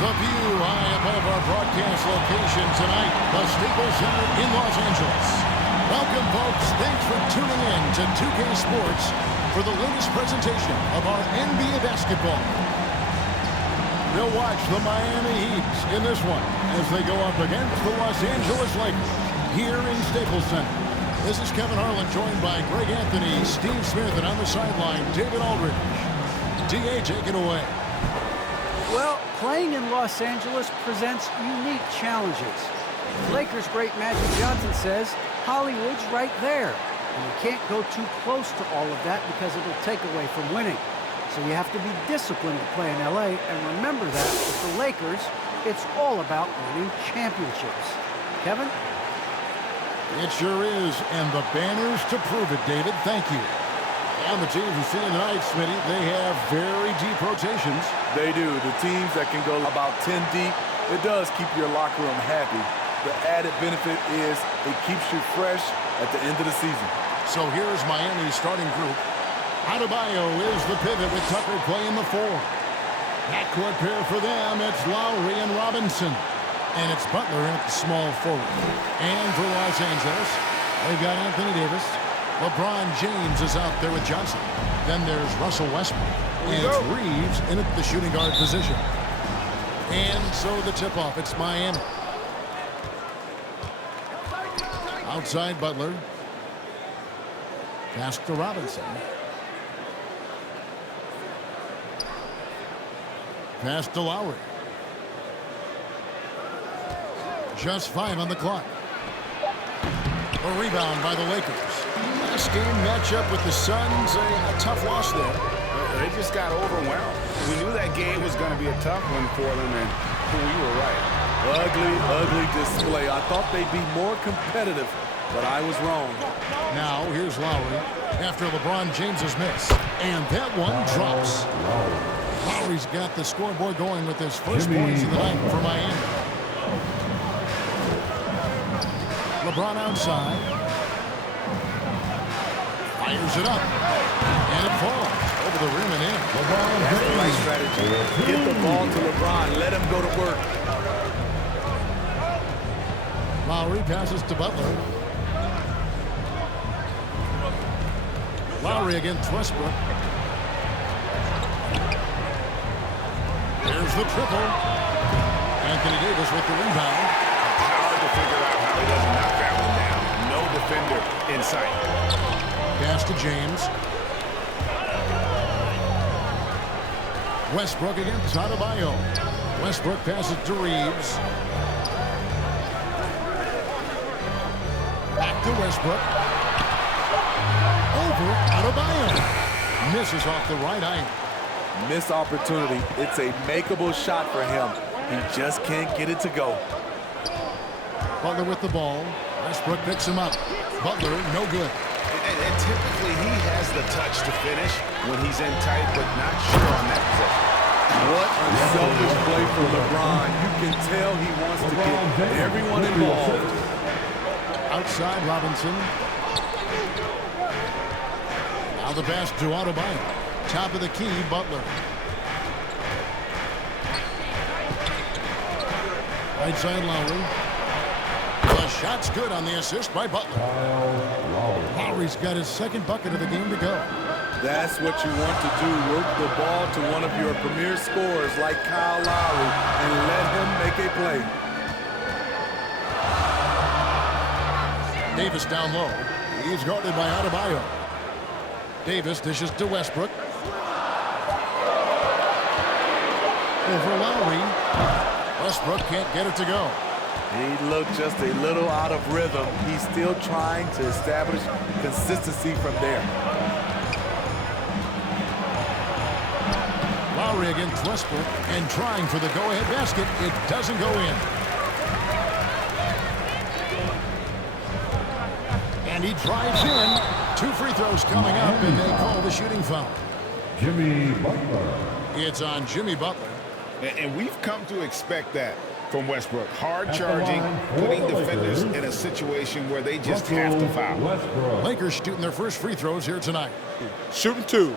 The view high above our broadcast location tonight, the Staples Center in Los Angeles. Welcome, folks. Thanks for tuning in to 2K Sports for the latest presentation of our NBA basketball. They'll watch the Miami Heat in this one as they go up against the Los Angeles Lakers here in Staples Center. This is Kevin Harlan, joined by Greg Anthony, Steve Smith, and on the sideline, David Aldridge. DA, take it away. Well, playing in Los Angeles presents unique challenges. Lakers great Magic Johnson says Hollywood's right there, and you can't go too close to all of that because it'll take away from winning. So you have to be disciplined to play in LA, and remember that with the Lakers, it's all about winning championships. Kevin? It sure is, and the banners to prove it, David. Thank you. And the teams we see tonight, Smitty, they have very deep rotations. They do. The teams that can go about 10 deep, it does keep your locker room happy. The added benefit is it keeps you fresh at the end of the season. So here's Miami's starting group. Adebayo is the pivot with Tucker playing the 4. Backcourt pair for them, it's Lowry and Robinson. And it's Butler in at the small forward. And for Los Angeles, they've got Anthony Davis. LeBron James is out there with Johnson. Then there's Russell Westbrook. And it's Reeves in at the shooting guard position. And so the tip-off, it's Miami. Outside Butler. Pass to Robinson. Pass to Lowry. Just 5 on the clock. A rebound by the Lakers. Last game matchup with the Suns, a tough loss there. They just got overwhelmed. We knew that game was going to be a tough one for them, and we were right. Ugly display. I thought they'd be more competitive, but I was wrong. Now, here's Lowry after LeBron James's miss. And that one drops. Lowry's got the scoreboard going with his first points of the night for Miami. LeBron outside. Fires it up. And it falls over the rim and in. That's the right strategy. Get the ball to LeBron. Let him go to work. Lowry passes to Butler. Lowry against Westbrook. There's the triple. Anthony Davis with the rebound. Hard to figure out how he doesn't knock that one down. No defender in sight. Pass to James. Westbrook against Adebayo. Westbrook passes to Reeves. Back to Westbrook. Over Adebayo. Misses off the right iron. Missed opportunity. It's a makeable shot for him. He just can't get it to go. Butler with the ball. Westbrook picks him up. Butler, no good. And typically he has the touch to finish when he's in tight, but not sure on that possession. What a selfish play for LeBron. You can tell he wants to get everyone involved. Outside Robinson. Now the pass to Adebayo. Top of the key, Butler. Right side Lowry. The shot's good on the assist by Butler. Lowry's got his second bucket of the game to go. That's what you want to do. Work the ball to one of your premier scorers like Kyle Lowry and let him make a play. Davis down low. He's guarded by Adebayo. Davis dishes to Westbrook. Over Lowry. Westbrook can't get it to go. He looked just a little out of rhythm. He's still trying to establish consistency from there. Lowry against Westbrook and trying for the go-ahead basket. It doesn't go in. And he drives in. 2 free throws coming up, and they call the shooting foul. Jimmy Butler. It's on Jimmy Butler. And we've come to expect that from Westbrook. Hard charging, putting defenders in a situation where they just have to foul. Lakers shooting their first free throws here tonight. Shooting 2.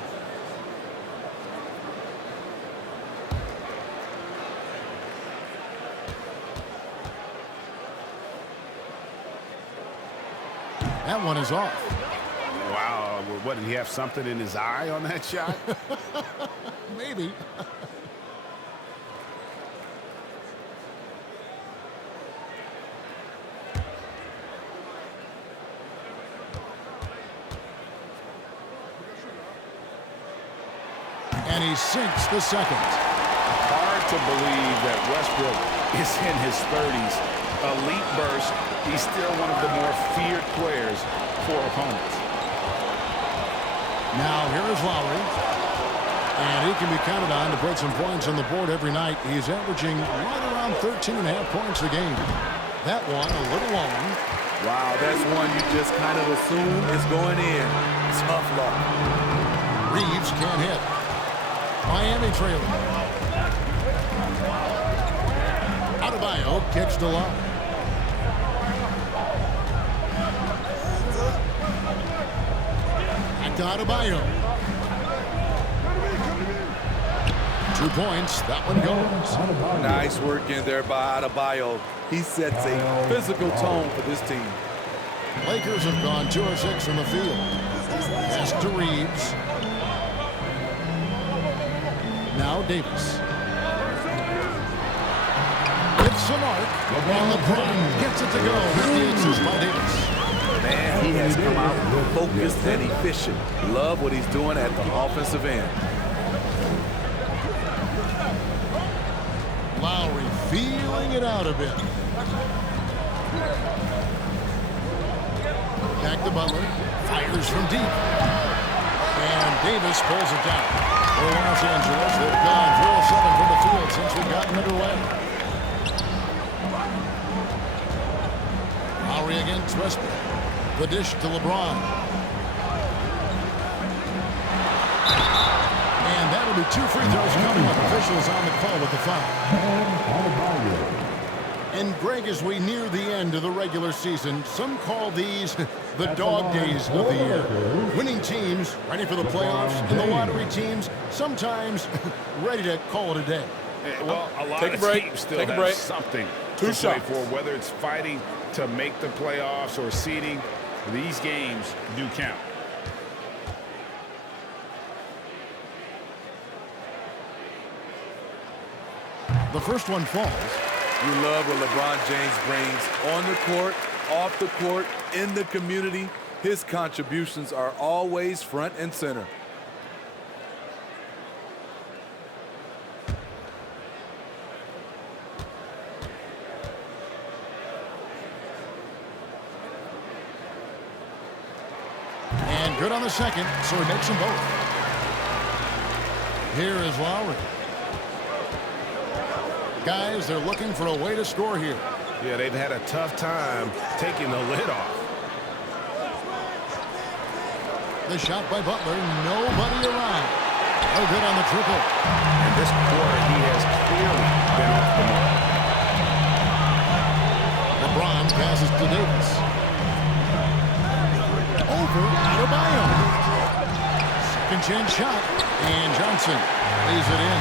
That one is off. Wow, what, did he have something in his eye on that shot? Maybe. And he sinks the second. Hard to believe that Westbrook is in his 30s. Elite burst. He's still one of the more feared players for opponents. Now here is Lowry. And he can be counted on to put some points on the board every night. He's averaging right around 13.5 points a game. That one a little long. Wow, that's one you just kind of assume is going in. Tough luck. Reeves can't hit. Miami trailing. Adebayo kicks to Love. Back to Adebayo. 2 points. That one goes. Nice work in there by Adebayo. He sets a physical tone for this team. Lakers have gone 2 of 6 from the field. Pass to Reeves. Now Davis. It's the mark. And LeBron gets it to go. Here's the assist by Davis. Man, he has come out focused and efficient. Love what he's doing at the offensive end. Lowry feeling it out a bit. Back to Butler. Fires from deep. And Davis pulls it down. For Los Angeles, they've gone 4 of 7 from the field since we got underway. Lowry against Westbrook. The dish to LeBron. And that'll be 2 free throws coming up. Officials on the call with the foul. And Greg, as we near the end of the regular season, some call these the dog days of the year. Winning teams ready for the playoffs, and the lottery teams sometimes ready to call it a day. Well, a lot of teams still have something to play for, whether it's fighting to make the playoffs or seeding. These games do count. The first one falls. You love what LeBron James brings on the court, off the court, in the community. His contributions are always front and center. And good on the second, so he makes them both. Here is Lowry. Guys, they're looking for a way to score here. Yeah, they've had a tough time taking the lid off. The shot by Butler, nobody around. No good on the triple. And this quarter, he has clearly been off the mark. LeBron passes to Davis. Over Adebayo. Second chance shot. And Johnson lays it in.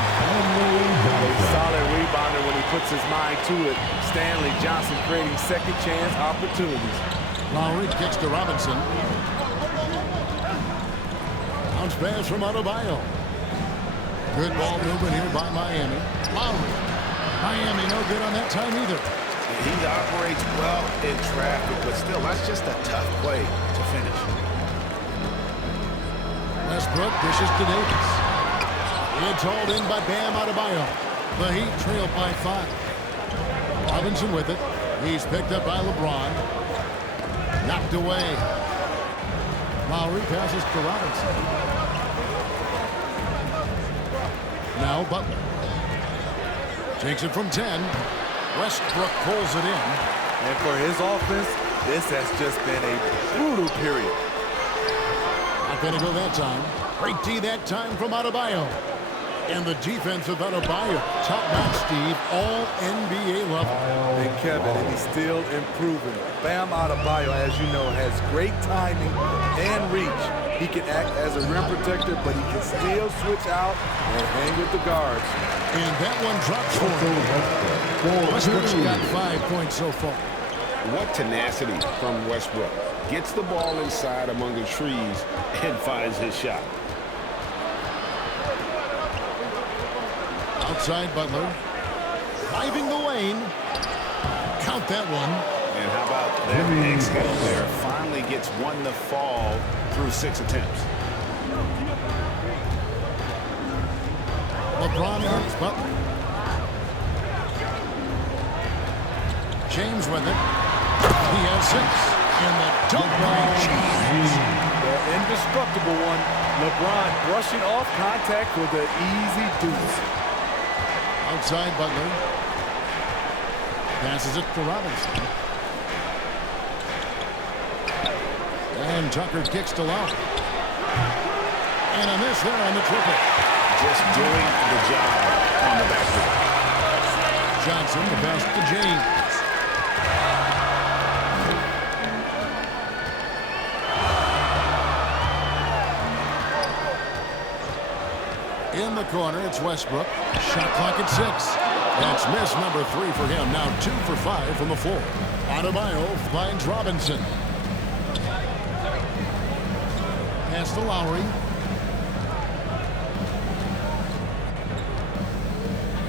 Solid rebounder when he puts his mind to it. Stanley Johnson creating second chance opportunities. Lowry kicks to Robinson. Bounce pass from Adebayo. Good ball movement here by Miami. Lowry. Miami no good on that time either. He operates well in traffic, but still, that's just a tough play to finish. Westbrook dishes to Davis. It's hauled in by Bam Adebayo. The Heat trail by 5. Robinson with it. He's picked up by LeBron. Knocked away. Lowry passes to Robinson. Now Butler. Takes it from 10. Westbrook pulls it in. And for his offense, this has just been a brutal period. Not going to go that time. Great D that time from Adebayo. And the defense of Adebayo. Top-notch, Steve. All NBA level. And Kevin, and he's still improving. Bam Adebayo, as you know, has great timing and reach. He can act as a rim protector, but he can still switch out and hang with the guards. And that one drops for him. Westbrook's got 5 points so far. What tenacity from Westbrook. Gets the ball inside among the trees and finds his shot. Outside Butler. Driving the lane. Count that one. And how about that exhale there? Finally gets one to fall through 6 attempts. LeBron against Butler. James with it. He has 6. And the dunk by James. The indestructible one. LeBron brushing off contact with the easy deuce. Outside Butler. Passes it to Robinson. And Tucker kicks to Lowry. And a miss there on the triple. Just doing the job on the backboard. Johnson, the pass to James. In the corner, it's Westbrook. Shot clock at 6. That's miss number 3 for him. Now 2 for 5 from the floor. Adebayo finds Robinson. Pass to Lowry.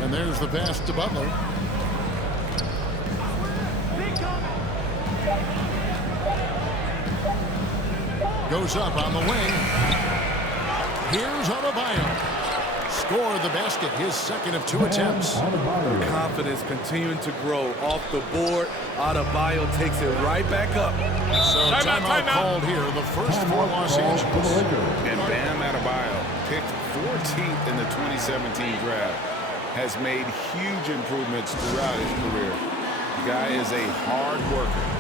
And there's the pass to Butler. Goes up on the wing. Here's Adebayo. Scored the basket, his second of 2 attempts. Confidence continuing to grow off the board. Adebayo takes it right back up. So timeout called here, the first for Los Angeles. And Bam Adebayo, picked 14th in the 2017 draft, has made huge improvements throughout his career. The guy is a hard worker.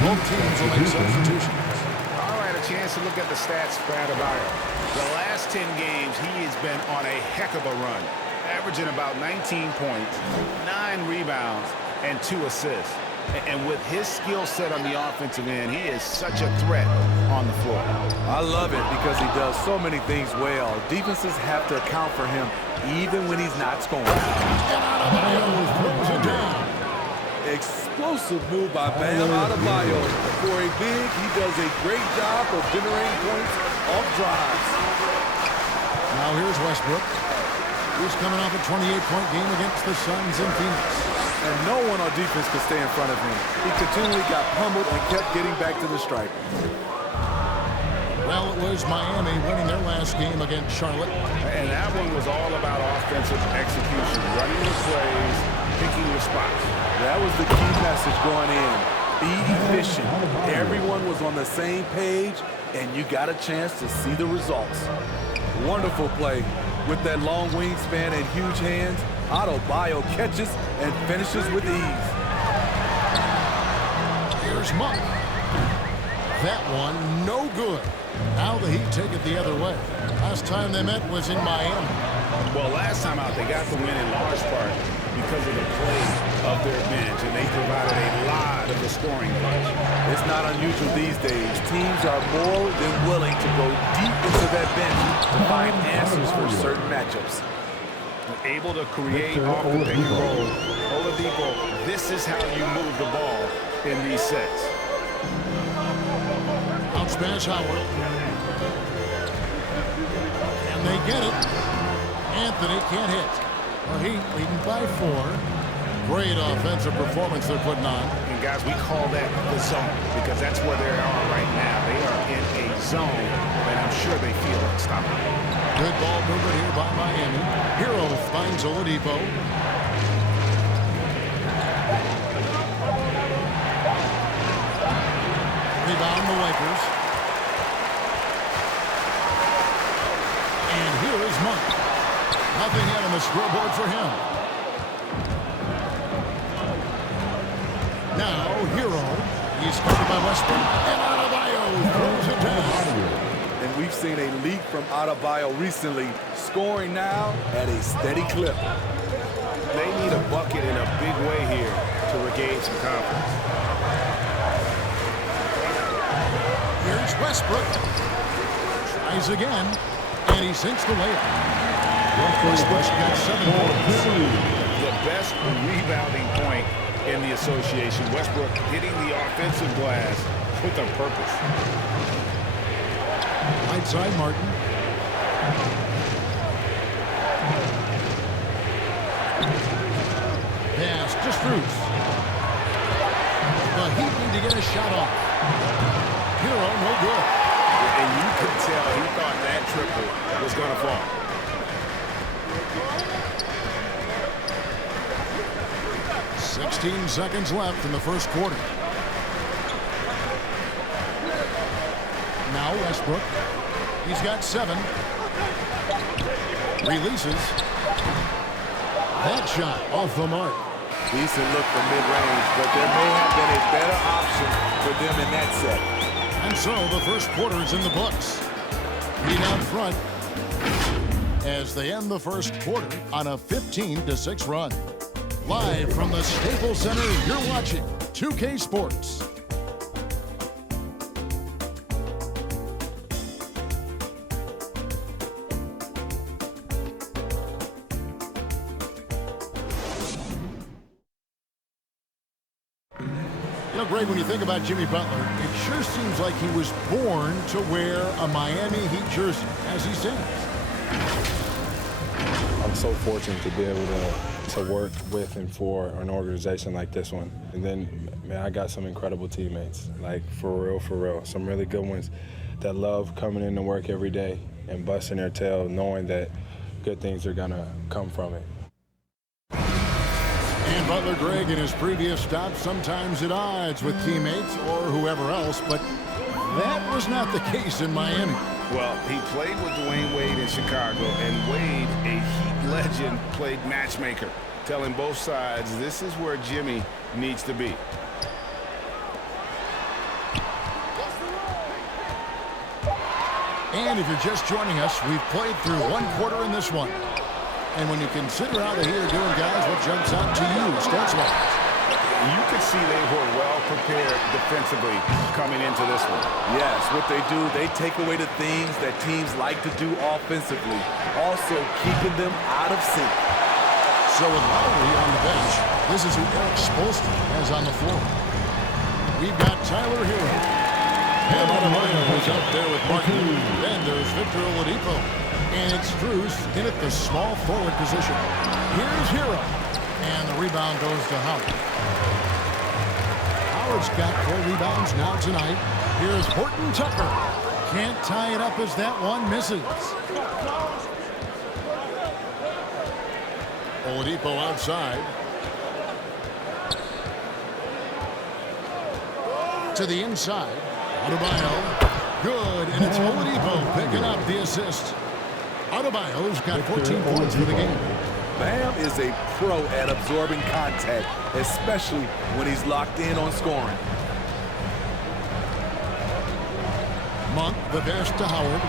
Both teams will make substitutions. All right, a chance to look at the stats for Adebayo. The last 10 games, he has been on a heck of a run, averaging about 19 points, 9 rebounds, and 2 assists. And with his skill set on the offensive end, he is such a threat on the floor. I love it because he does so many things well. Defenses have to account for him even when he's not scoring. And Adebayo throws it down. Explosive move by Bam Adebayo. For a big, he does a great job of generating points off drives. Now here's Westbrook. He's coming off a 28-point game against the Suns in Phoenix. And no one on defense could stay in front of him. He continually got pummeled and kept getting back to the stripe. Well, it was Miami winning their last game against Charlotte. And that one was all about offensive execution, running the plays, picking your spots. That was the key message going in. Be efficient. Everyone was on the same page, and you got a chance to see the results. Wonderful play. With that long wingspan and huge hands, Adebayo catches and finishes with ease. Here's Monk. That one, no good. Now the Heat take it the other way. Last time they met was in Miami. Well, last time out, they got the win in large part because of the play of their bench, and they provided a lot of the scoring punch. It's not unusual these days. Teams are more than willing to go deep into that bench to find answers for certain matchups. Able to create off the pick and roll. Oladipo, this is how you move the ball in these sets. Out smash Howard. And they get it. Anthony can't hit. The Heat leading by 4. Great offensive performance they're putting on. And And, guys, we call that the zone because that's where they are right now. They are in a zone, and I'm sure they feel unstoppable. Good ball movement here by Miami. Hero finds Oladipo. Rebound the Lakers. And here is Monk. Nothing yet on the scoreboard for him. Now, Hero. He's covered by Westbrook. And Adebayo throws it down. And we've seen a leap from Adebayo recently, scoring now at a steady clip. They need a bucket in a big way here to regain some confidence. Here's Westbrook. Tries again, and he sinks the layup. Westbrook's got 7 points. The best rebounding point in the association. Westbrook hitting the offensive glass with a purpose. Right side, Martin. Pass to Strus. The Heat need to get a shot off. Hero, no good. And you could tell he thought that triple was going to fall. Seconds left in the first quarter. Now Westbrook. He's got 7. Releases. That shot off the mark. Decent look from mid-range, but there may have been a better option for them in that set. And so the first quarter is in the books. Heat out front as they end the first quarter on a 15-6 run. Live from the Staples Center, you're watching 2K Sports. You know, Greg, when you think about Jimmy Butler, it sure seems like he was born to wear a Miami Heat jersey, as he sings. I'm so fortunate to be able to work with and for an organization like this one. And then, man, I got some incredible teammates, like for real. Some really good ones that love coming in to work every day and busting their tail, knowing that good things are gonna come from it. And Butler, Greg, in his previous stops, sometimes at odds with teammates or whoever else, but that was not the case in Miami. Well, he played with Dwayne Wade in Chicago, and Wade, a Heat legend, played matchmaker, telling both sides this is where Jimmy needs to be. And if you're just joining us, we've played through one quarter in this one. And when you consider how the Heat are doing, guys, what jumps out to you, stats-wise? You could see they were well prepared defensively coming into this one. Yes, what they do, they take away the things that teams like to do offensively, also keeping them out of sync. So with Lowry on the bench, this is who Eric Spoelstra has on the floor. We've got Tyler Hero. And Adebayo is up there with Martin. Then there's Victor Oladipo. And it's Strus in at the small forward position. Here's Hero. And the rebound goes to Howard. Howard's got 4 rebounds now tonight. Here's Horton Tucker. Can't tie it up as that one misses. Oladipo outside. To the inside. Adebayo. Good. And it's Oladipo picking up the assist. Adebayo's got 14 points for the game. Bam is a pro at absorbing contact, especially when he's locked in on scoring. Monk, the pass to Howard.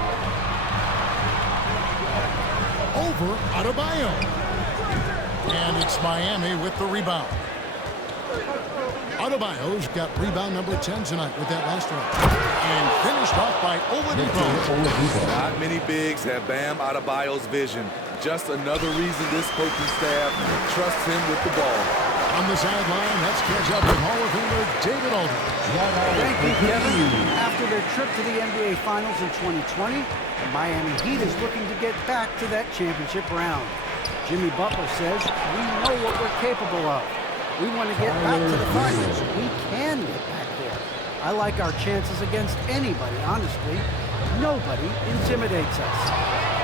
Over Adebayo. And it's Miami with the rebound. Adebayo's got rebound number 10 tonight with that last one. And finished off by Oladipo. Not many bigs have Bam Adebayo's vision. Just another reason this coaching staff trusts him with the ball. On the sideline, let's catch up with Hall of Famer David Aldridge. Thank you, Kevin. After their trip to the NBA Finals in 2020, the Miami Heat is looking to get back to that championship round. Jimmy Butler says, we know what we're capable of. We want to get back to the finals. We can get back there. I like our chances against anybody, honestly. Nobody intimidates us.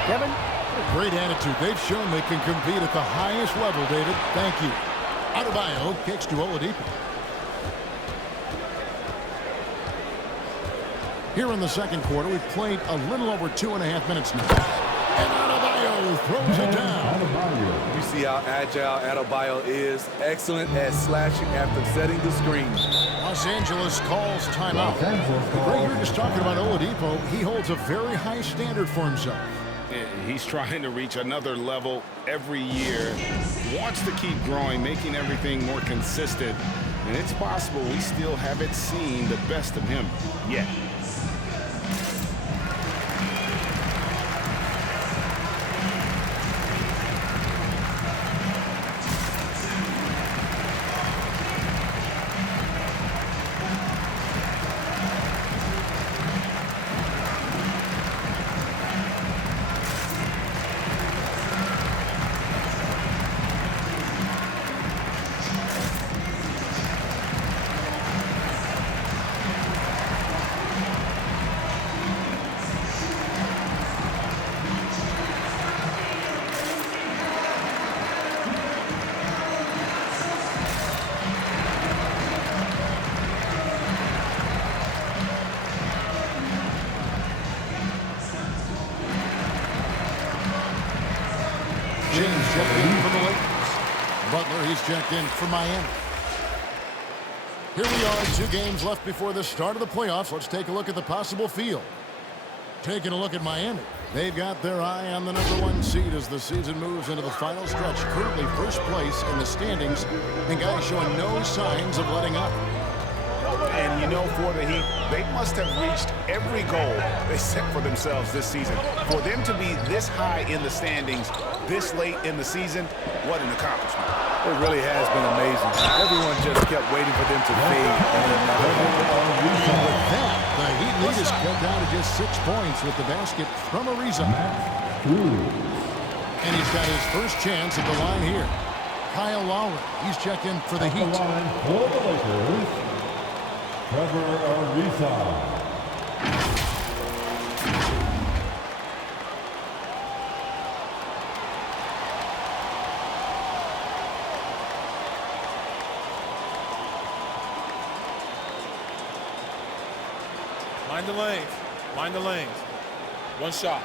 Kevin? Great attitude. They've shown they can compete at the highest level, David. Thank you. Adebayo kicks to Oladipo. Here in the second quarter, we've played a little over 2.5 minutes now. And Adebayo throws it down. You see how agile Adebayo is. Excellent at slashing after setting the screen. Los Angeles calls timeout. Greg, you were just talking about Oladipo. He holds a very high standard for himself. He's trying to reach another level every year. Wants to keep growing, making everything more consistent. And it's possible we still haven't seen the best of him yet. James checked in for the Lakers. Butler, he's checked in for Miami. Here we are, 2 games left before the start of the playoffs. Let's take a look at the possible field. Taking a look at Miami. They've got their eye on the #1 seed as the season moves into the final stretch. Currently first place in the standings, and guys showing no signs of letting up. And you know, for the Heat, they must have reached every goal they set for themselves this season. For them to be this high in the standings this late in the season, what an accomplishment. It really has been amazing. Everyone just kept waiting for them to fade. And with that, the Heat lead is cut down to just 6 points with the basket from Ariza. And he's got his first chance at the line here. Kyle Lowry, he's checked in for the Heat. Trevor Ariza. Mind the lanes. Mind the lanes. One shot.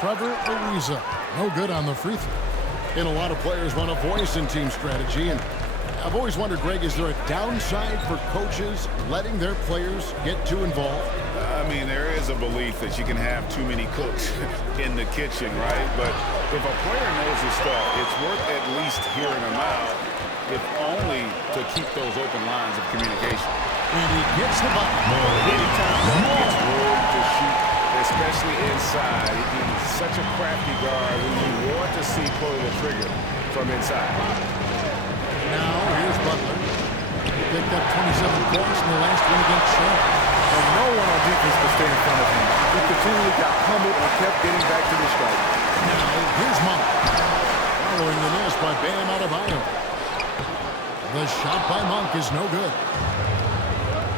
Trevor Ariza, no good on the free throw. And a lot of players want a voice in team strategy, and I've always wondered, Greg, is there a downside for coaches letting their players get too involved? I mean, there is a belief that you can have too many cooks in the kitchen, right? But if a player knows his stuff, it's worth at least hearing him out, if only to keep those open lines of communication. And he gets the ball. Anytime he gets room to shoot, especially inside, he's such a crafty guard who you want to see pull the trigger from inside. Now, here's Butler. He picked up 27 points in the last win against Charlotte. And no one on defense could stay in front of him. He continually got pummeled and kept getting back to the strike. Now, here's Monk. Following the miss by Bam Adebayo. The shot by Monk is no good.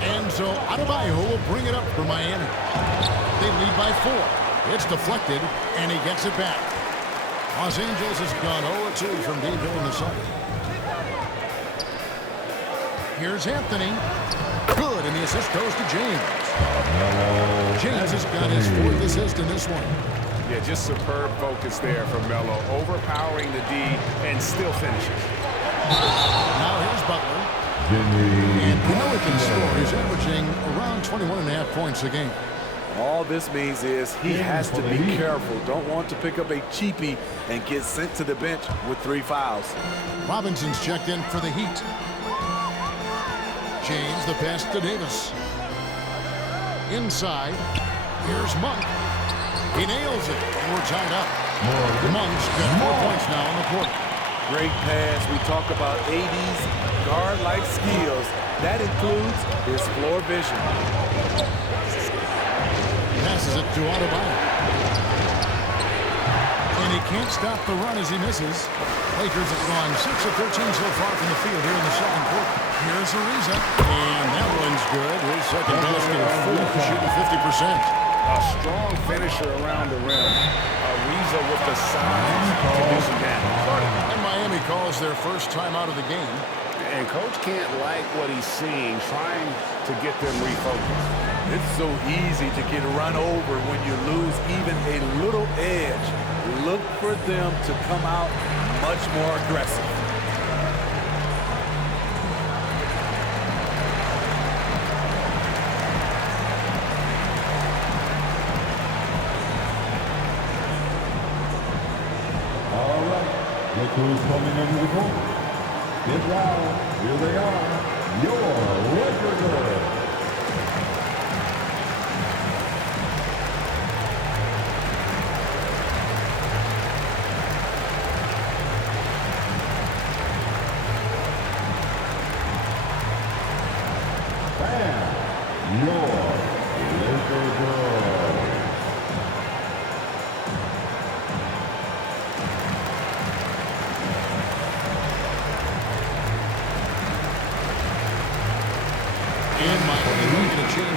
And so Adebayo will bring it up for Miami. They lead by 4. It's deflected, and he gets it back. Los Angeles has gone 0-2 from deep in the second. Here's Anthony. Good, and the assist goes to James. James has got his 4th assist in this one. Yeah, just superb focus there from Melo, overpowering the D and still finishes. Now here's Butler. And Pelican score is averaging around 21.5 points a game. All this means is he has to be careful. Don't want to pick up a cheapie and get sent to the bench with 3 fouls. Robinson's checked in for the Heat. James, the pass to Davis. Inside, here's Monk. He nails it, and we're tied up. Monk's got 4 points now in the quarter. Great pass. We talk about AD's guard-like skills. That includes his floor vision. Passes it to Adebayo. And he can't stop the run as he misses. Lakers have gone 6 of 13 so far from the field here in the second quarter. Here's Ariza. And that one's good. His second basket of 4, shooting 50%. A strong finisher around the rim. Ariza with the size to do some damage. And Miami calls their first time out of the game. And Coach can't like what he's seeing, trying to get them refocused. It's so easy to get run over when you lose even a little edge. Look for them to come out much more aggressive. All right. Look who's coming under the court. Get loud. Here they are. Your Laker girls.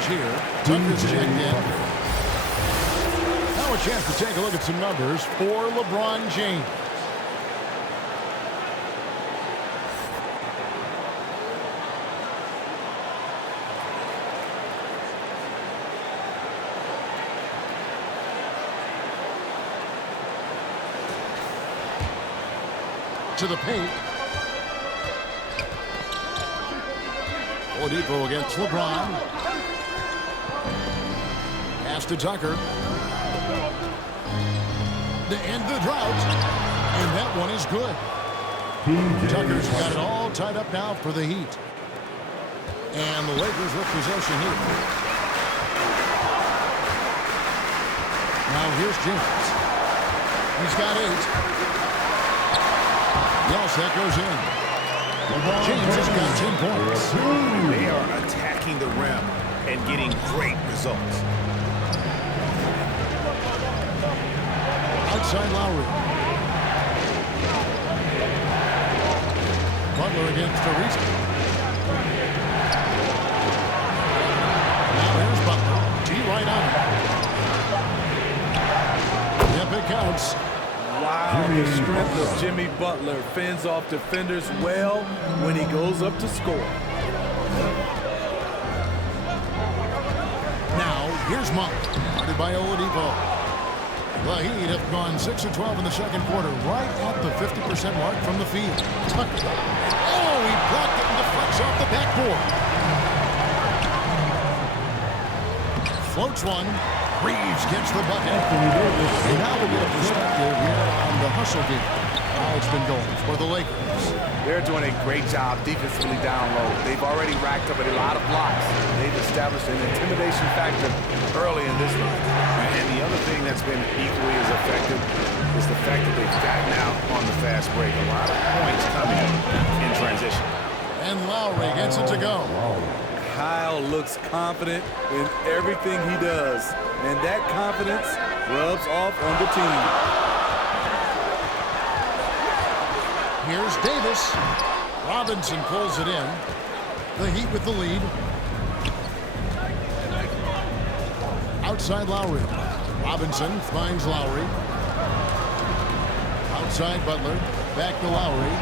Here, Tucker's checked in. Now a chance to take a look at some numbers for LeBron James. To the paint. Oladipo against LeBron. Pass to Tucker. To end the drought. And that one is good. Tucker's got it all tied up now for the Heat. And the Lakers with possession here. Now here's James. He's got 8. Yes, that goes in. James has got 10 points. They are attacking the rim and getting great results. Outside Lowry. Butler against Ariza. Now here's Butler. T right on him. Yep, it counts. Wow, the strength of Jimmy Butler fends off defenders well when he goes up to score. Now here's Monk. Guarded by Oladipo. The Heat have gone 6 of 12 in the second quarter, right at the 50% mark from the field. Tucker. Oh, he blocked it and deflects off the backboard. Floats one. Reeves gets the bucket. And now we'll get a perspective here on the hustle game. How it's been going for the Lakers. They're doing a great job defensively down low. They've already racked up a lot of blocks. They've established an intimidation factor early in this run. And the other thing that's been equally as effective is the fact that they've gotten out on the fast break. A lot of points coming in transition. And Lowry gets it to go. Kyle looks confident in everything he does, and that confidence rubs off on the team. Here's Davis. Robinson pulls it in. The Heat with the lead. Outside Lowry. Robinson finds Lowry. Outside Butler. Back to Lowry.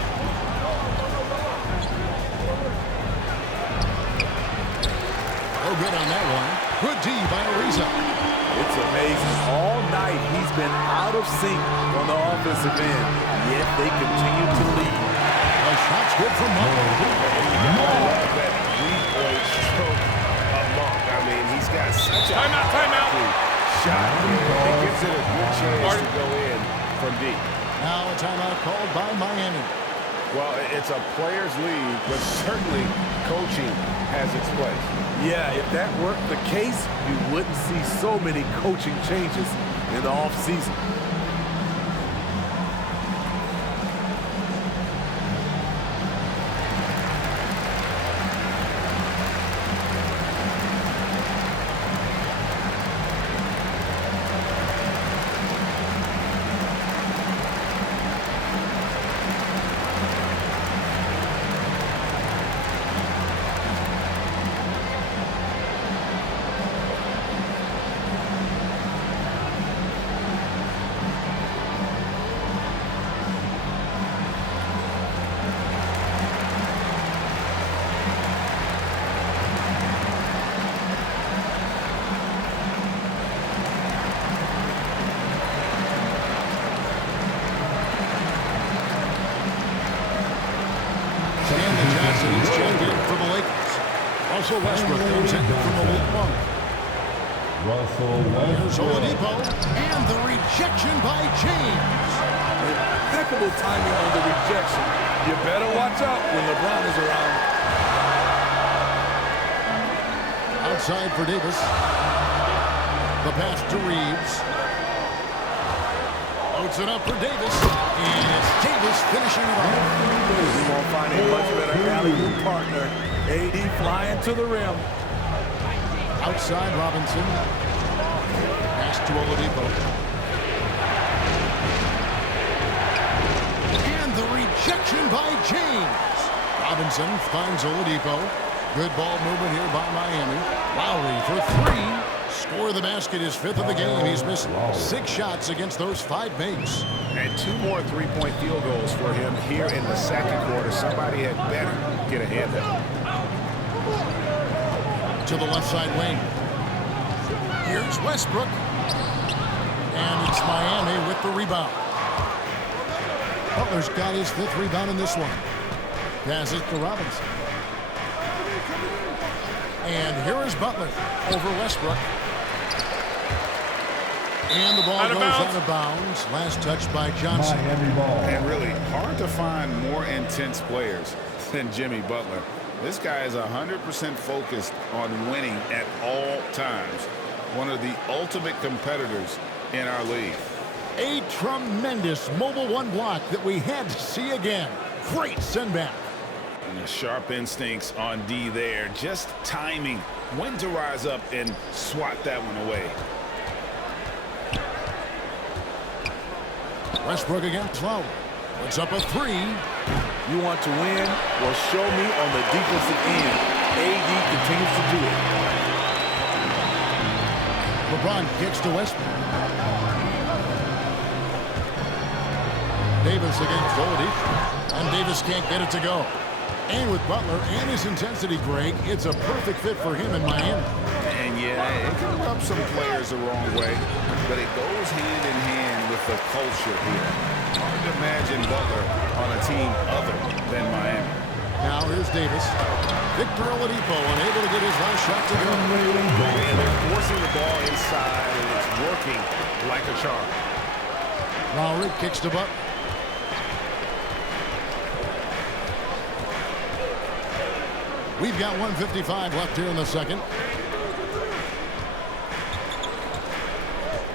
Oh, good on that one. Good D by Ariza. It's amazing. All night he's been out of sync on the offensive end, yet they continue to lead. A shot's good from Monk. That 3-point stroke of Monk. I mean, he's got such a Timeout. shot. It gives it a good chance to go in from deep. Now a timeout called by Miami. Well, it's a player's league, but certainly coaching has its place. Yeah, if that weren't the case, you wouldn't see so many coaching changes in the offseason. Russell Westbrook comes in from the weak one. Russell Here's Westbrook. Oladipo, and the rejection by James. Impeccable timing on the rejection. You better watch out when LeBron is around. Outside for Davis. The pass to Reeves. Loads it up for Davis. And it's Davis finishing it off. You won't find a much better alley-oop partner. AD flying to the rim. Outside Robinson. Pass to Oladipo. And the rejection by James. Robinson finds Oladipo. Good ball movement here by Miami. Lowry for three. Score the basket, his fifth of the game. He's missed 6 shots against those 5 makes. And 2 more three-point field goals for him here in the second quarter. Somebody had better get ahead of him. To the left side wing. Here's Westbrook. And it's Miami with the rebound. Butler's got his 5th rebound in this one. Pass it to Robinson. And here is Butler over Westbrook. And the ball goes out of bounds. Last touch by Johnson. Miami ball. And really hard to find more intense players than Jimmy Butler. This guy is 100% focused on winning at all times. One of the ultimate competitors in our league. A tremendous mobile one block that we had to see again. Great send back. And the sharp instincts on D there. Just timing when to rise up and swat that one away. Westbrook against Lowry. Puts up a 3. You want to win? Well, show me on the defensive end. AD continues to do it. LeBron kicks to Westbrook. Davis against Oladipo. And Davis can't get it to go. And with Butler and his intensity, Greg, it's a perfect fit for him in Miami. And yeah, it can rub some players the wrong way, but it goes hand in hand with the culture here. Hard to imagine Butler on a team other than Miami. Now here's Davis. Victor Oladipo unable to get his last shot to go. And they're forcing the ball inside, and it's working like a charm. Lowry kicks to Butler. We've got 1:55 left here in the second.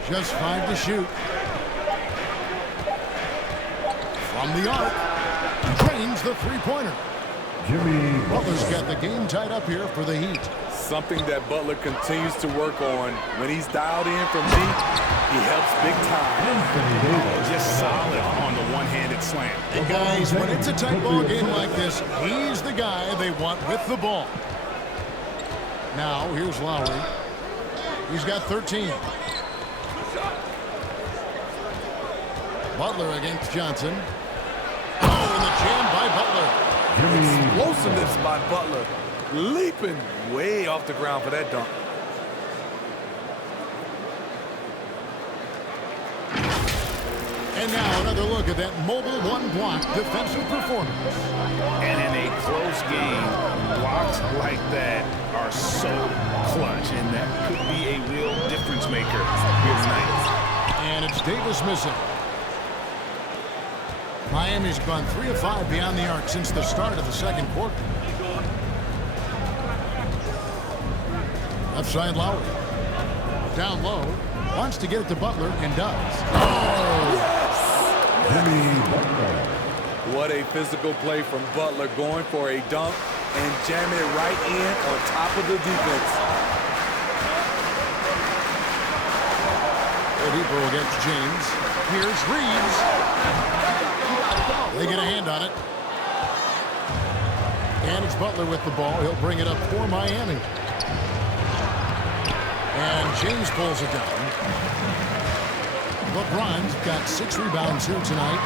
Just 5 to shoot. From the arc. Drains the three-pointer. Jimmy Butler's got the game tied up here for the Heat. Something that Butler continues to work on. When he's dialed in from deep, he helps big time. Just solid on the one-handed slam. And guys, when it's a tight ball game like this, he's the guy they want with the ball. Now, here's Lowry. He's got 13. Butler against Johnson. Oh, and the jam by Butler. Explosiveness by Butler. Leaping way off the ground for that dunk. And now another look at that mobile one-block defensive performance. And in a close game, blocks like that are so clutch, and that could be a real difference maker here tonight. And it's Davis missing. Miami's gone 3 of 5 beyond the arc since the start of the second quarter. Left side Lowry. Down low. Wants to get it to Butler and does. Oh! Jimmy Butler. What a physical play from Butler, going for a dunk and jamming it right in on top of the defense. Oladipo against James. Here's Reeves. They get a hand on it. And it's Butler with the ball. He'll bring it up for Miami. And James pulls it down. LeBron's got 6 rebounds here tonight.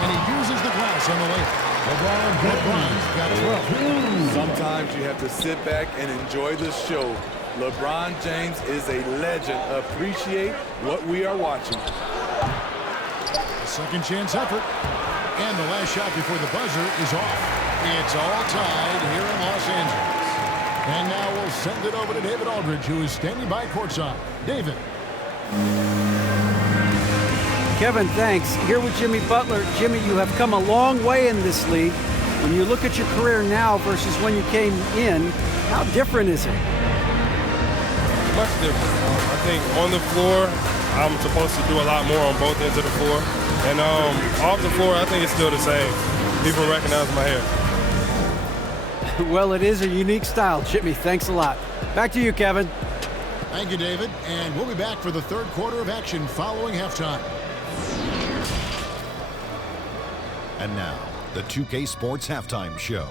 And he uses the glass on the layup. LeBron's got 12. Sometimes you have to sit back and enjoy the show. LeBron James is a legend. Appreciate what we are watching. A second chance effort. And the last shot before the buzzer is off. It's all tied here in Los Angeles. And now we'll send it over to David Aldridge, who is standing by courtside. David. Kevin, thanks. Here with Jimmy Butler. Jimmy, you have come a long way in this league. When you look at your career now versus when you came in, how different is it? Much different. I think on the floor, I'm supposed to do a lot more on both ends of the floor. And off the floor, I think it's still the same. People recognize my hair. Well, it is a unique style, Jimmy. Thanks a lot. Back to you, Kevin. Thank you, David. And we'll be back for the third quarter of action following halftime. And now, the 2K Sports Halftime Show.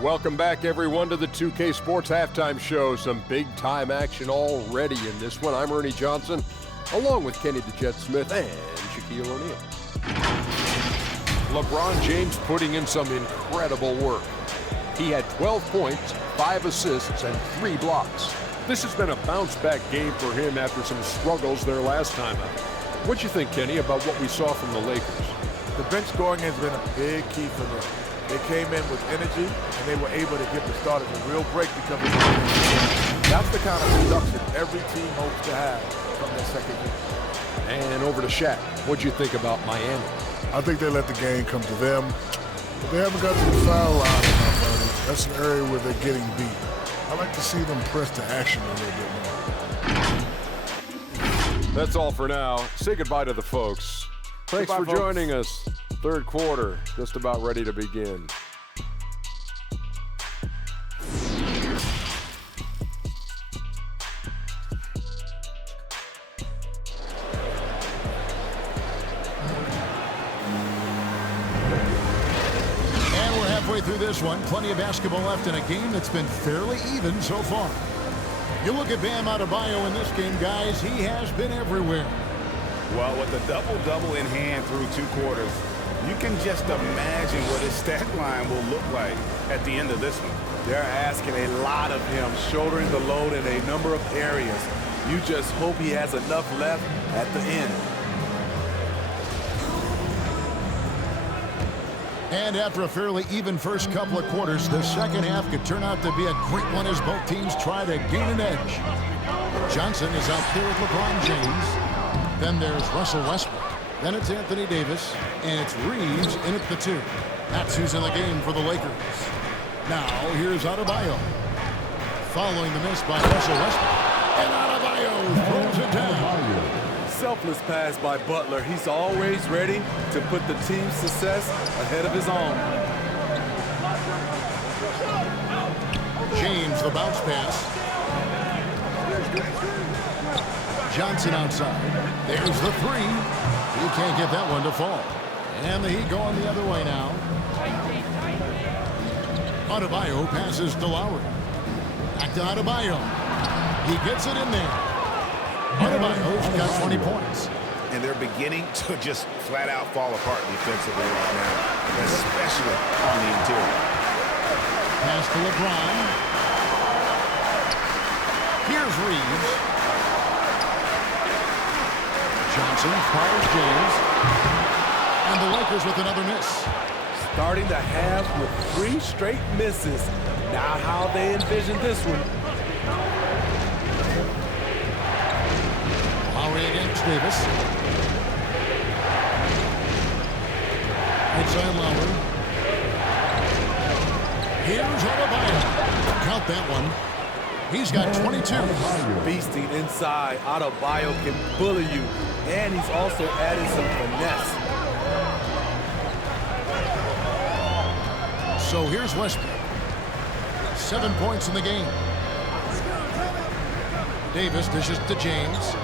Welcome back, everyone, to the 2K Sports Halftime Show. Some big-time action already in this one. I'm Ernie Johnson, along with Kenny the Jet Smith and Shaquille O'Neal. LeBron James putting in some incredible work. He had 12 points, 5 assists, and 3 blocks. This has been a bounce-back game for him after some struggles their last time out. What'd you think, Kenny, about what we saw from the Lakers? The bench scoring has been a big key for them. They came in with energy, and they were able to give the starters a real break because of the That's the kind of production every team hopes to have from their second year. And over to Shaq. What'd you think about Miami? I think they let the game come to them, but they haven't got to the foul line enough. That's an area where they're getting beat. I like to see them press to action a little bit more. That's all for now. Say goodbye to the folks. Thanks for joining us. Third quarter, just about ready to begin. Through this one, plenty of basketball left in a game that's been fairly even so far. You look at Bam Adebayo in this game, guys, he has been everywhere. Well, with the double-double in hand through 2 quarters, you can just imagine what his stat line will look like at the end of this one. They're asking a lot of him, shouldering the load in a number of areas. You just hope he has enough left at the end. And after a fairly even first couple of quarters, the second half could turn out to be a great one as both teams try to gain an edge. Johnson is out there with LeBron James. Then there's Russell Westbrook. Then it's Anthony Davis. And it's Reeves in at the 2. That's who's in the game for the Lakers. Now, here's Adebayo. Following the miss by Russell Westbrook. And Adebayo throws it down. Selfless pass by Butler. He's always ready to put the team's success ahead of his own. James, the bounce pass. Johnson outside. There's the 3. He can't get that one to fall. And the Heat going the other way now. Adebayo passes to Lowry. Back to Adebayo. He gets it in there. Adebayo's got 20 points. And they're beginning to just flat out fall apart defensively right now, especially on the interior. Pass to LeBron. Here's Reeves. Johnson fires James. And the Lakers with another miss. Starting the half with 3 straight misses. Now how they envision this one. Against Davis. Inside Lowry. Here's Adebayo. Count that one. He's got 22. Beasting inside. Adebayo can bully you. And he's also added some finesse. So here's Westbrook. 7 points in the game. Davis dishes to James.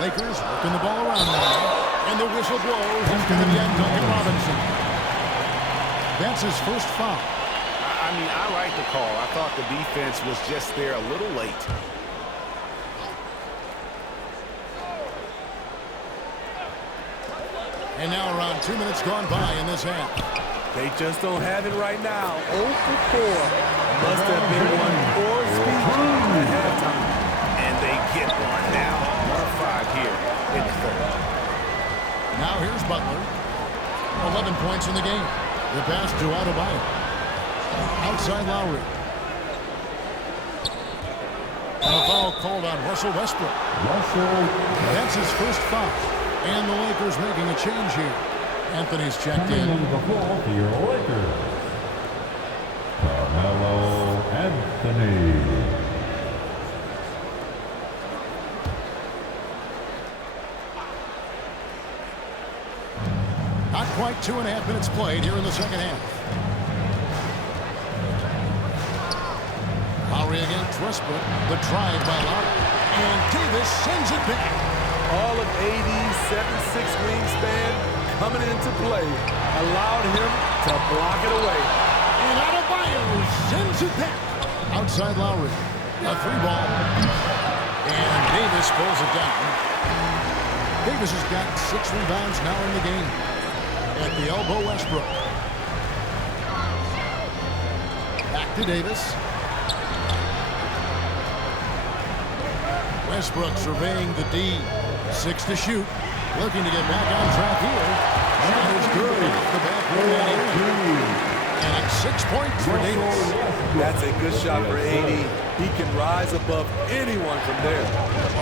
Lakers working the ball around now. And the whistle blows. It's going to be on Duncan Robinson. That's his first foul. I mean, I like the call. I thought the defense was just there a little late. And now around 2 minutes gone by in this half. They just don't have it right now. 0 for 4. Must have been one poor speech at halftime. And they get one now. 1-5 here in the third. Now here's Butler. 11 points in the game. The pass to Adebayo. Outside Lowry. And a foul called on Russell Westbrook. That's his first foul. And the Lakers making a change here. Anthony's checked in. For your Lakers, Carmelo Anthony. Not quite 2.5 minutes played here in the second half. Lowry against Westbrook. The drive by Lowry. And Davis sends it back. All of AD's 7'6" wingspan coming into play allowed him to block it away. And Adebayo sends it back. Outside Lowry. A 3-ball. And Davis pulls it down. Davis has got 6 rebounds now in the game. At the elbow, Westbrook. Back to Davis. Westbrook surveying the D. 6 to shoot. Looking to get back on track here. Shot is good. The backboard and it's 6 points for Davis. That's a good shot for AD. He can rise above anyone from there.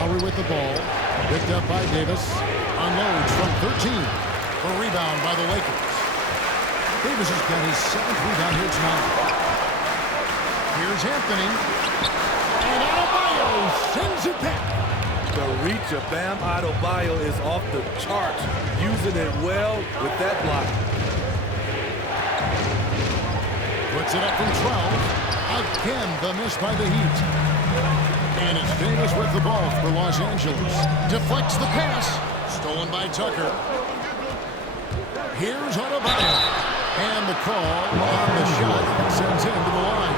Lowry with the ball. Picked up by Davis. Unloads from 13. A rebound by the Lakers. Davis has got his 7th rebound here tonight. Here's Anthony. And Adebayo sends it back. The reach of Bam Adebayo is off the charts. Using it well with that block. Puts it up from 12. Again, the miss by the Heat. And it's Davis with the ball for Los Angeles. Deflects the pass. Stolen by Tucker. Here's Adebayo. And the call on the shot sends him to the line.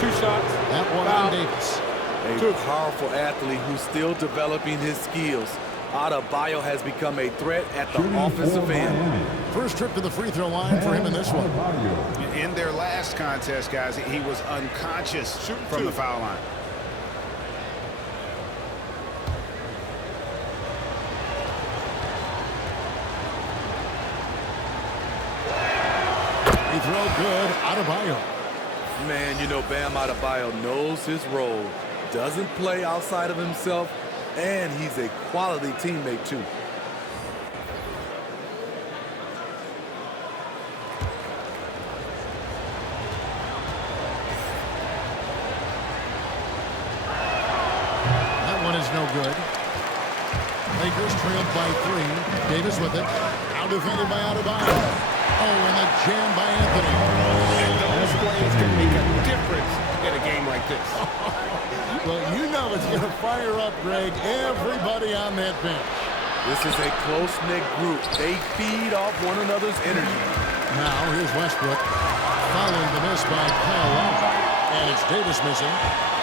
2 shots. That one on Davis. A powerful athlete who's still developing his skills. Adebayo has become a threat at the offensive end. First trip to the free throw line for him in this one. In their last contest, guys, he was unconscious from the foul line. Free throw good. Adebayo. Man, you know Bam Adebayo knows his role. Doesn't play outside of himself, and he's a quality teammate too. That one is no good. Lakers trailed by 3. Davis with it. Out defended by Adebayo. Oh, and the jam by Anthony. And those plays can make a difference in a game like this. Well, you know it's going to fire up, Greg, everybody on that bench. This is a close-knit group. They feed off one another's energy. Now, here's Westbrook following the miss by Kyle Lowry. And it's Davis missing.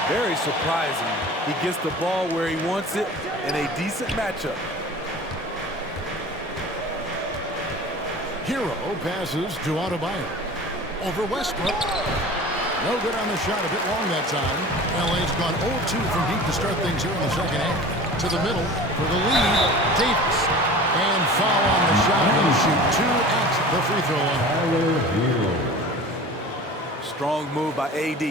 Very surprising. He gets the ball where he wants it in a decent matchup. Hero passes to Adebayo. Over Westbrook. No good on the shot, a bit long that time. LA's gone 0-2 from deep to start things here in the second half. To the middle for the lead, Davis. And foul on the shot. He'll shoot 2 at the free throw line. Strong move by AD.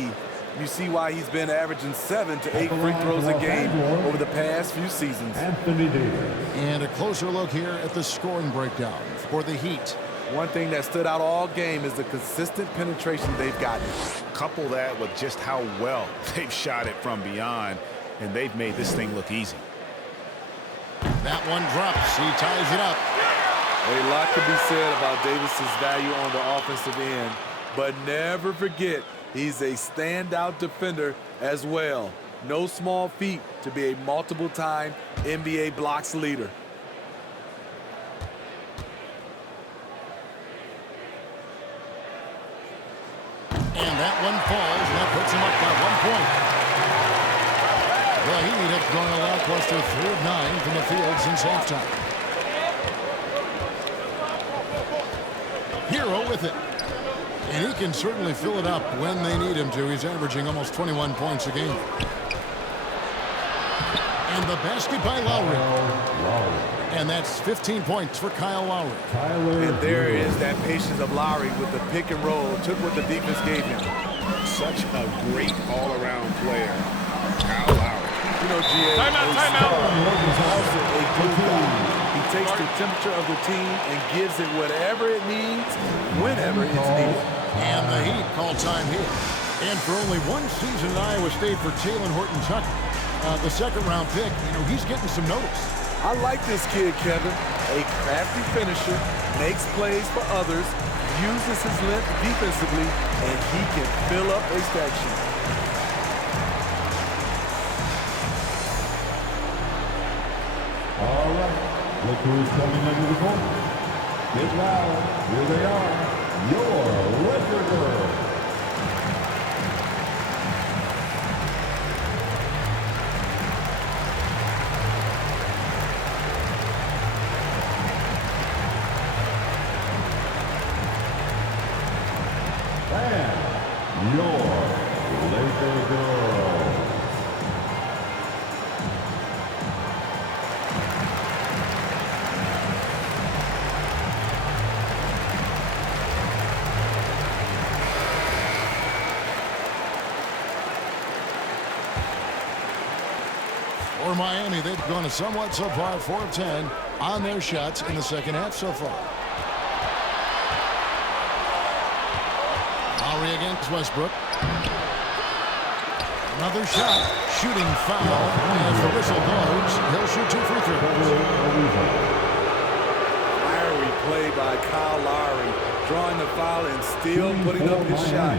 You see why he's been averaging 7 to 8 free throws a game over the past few seasons. Anthony Davis. And a closer look here at the scoring breakdown for the Heat. One thing that stood out all game is the consistent penetration they've gotten. Couple that with just how well they've shot it from beyond, and they've made this thing look easy. That one drops. He ties it up. A lot can be said about Davis's value on the offensive end, but never forget he's a standout defender as well. No small feat to be a multiple-time NBA blocks leader. And that one falls. That puts him up by 1 point. The Heat have gone a lackluster 3 of 9 from the field since halftime. Hero with it. And he can certainly fill it up when they need him to. He's averaging almost 21 points a game. And the basket by Lowry. And that's 15 points for Kyle Lowry. And there is that patience of Lowry with the pick and roll. Took what the defense gave him. Such a great all-around player, Kyle Lowry. You know, GA, timeout. He's also a good guy. He takes the temperature of the team and gives it whatever it needs, whenever it's needed. And the Heat call time here. And for only one season at Iowa State for Taylor Horton-Tucker, the second-round pick, he's getting some notice. I like this kid, Kevin. A crafty finisher, makes plays for others, uses his length defensively, and he can fill up a stat sheet. All right, look who's coming under the court. Get loud, here they are, your Laker girls. And your Laker girls. For Miami, they've gone a somewhat subpar 4 of 10 on their shots in the second half so far. Lowry against Westbrook. Another shot. Shooting foul. As the whistle blows, he'll shoot 2 free throws. Fiery play by Kyle Lowry, drawing the foul and still putting up his shot.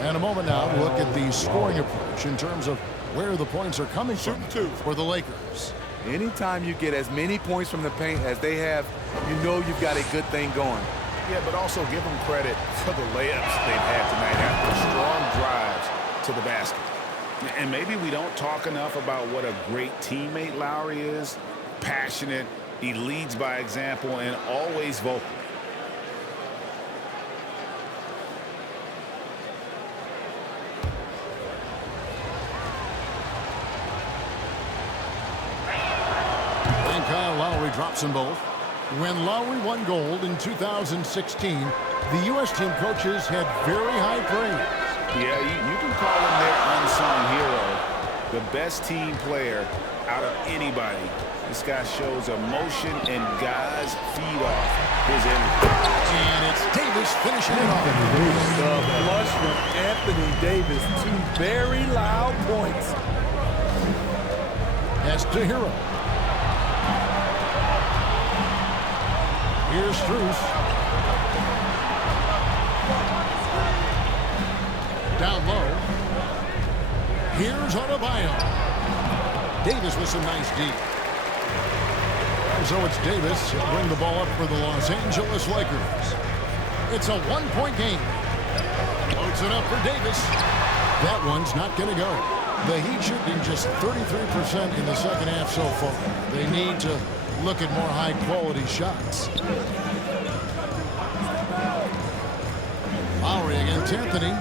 And a moment now to look at the scoring approach in terms of where the points are coming from for the Lakers. Anytime you get as many points from the paint as they have, you know you've got a good thing going. Yeah, but also give them credit for the layups they've had tonight after strong drives to the basket. And maybe we don't talk enough about what a great teammate Lowry is. Passionate, he leads by example, and always vocal. And Kyle Lowry drops them both. When Lowry won gold in 2016, the U.S. team coaches had very high praise. Yeah, you can call him their unsung hero, the best team player out of anybody. This guy shows emotion, and guys feed off his energy. And it's Davis finishing it off. The flush from Anthony Davis, 2 very loud points. Pass to Hero. Here's Strus. Down low. Here's Adebayo. Davis with some nice D. So it's Davis. He'll bring the ball up for the Los Angeles Lakers. It's a 1-point game. Loads it up for Davis. That one's not going to go. The Heat shooting just 33% in the second half so far. They need to look at more high-quality shots. Lowry against Anthony.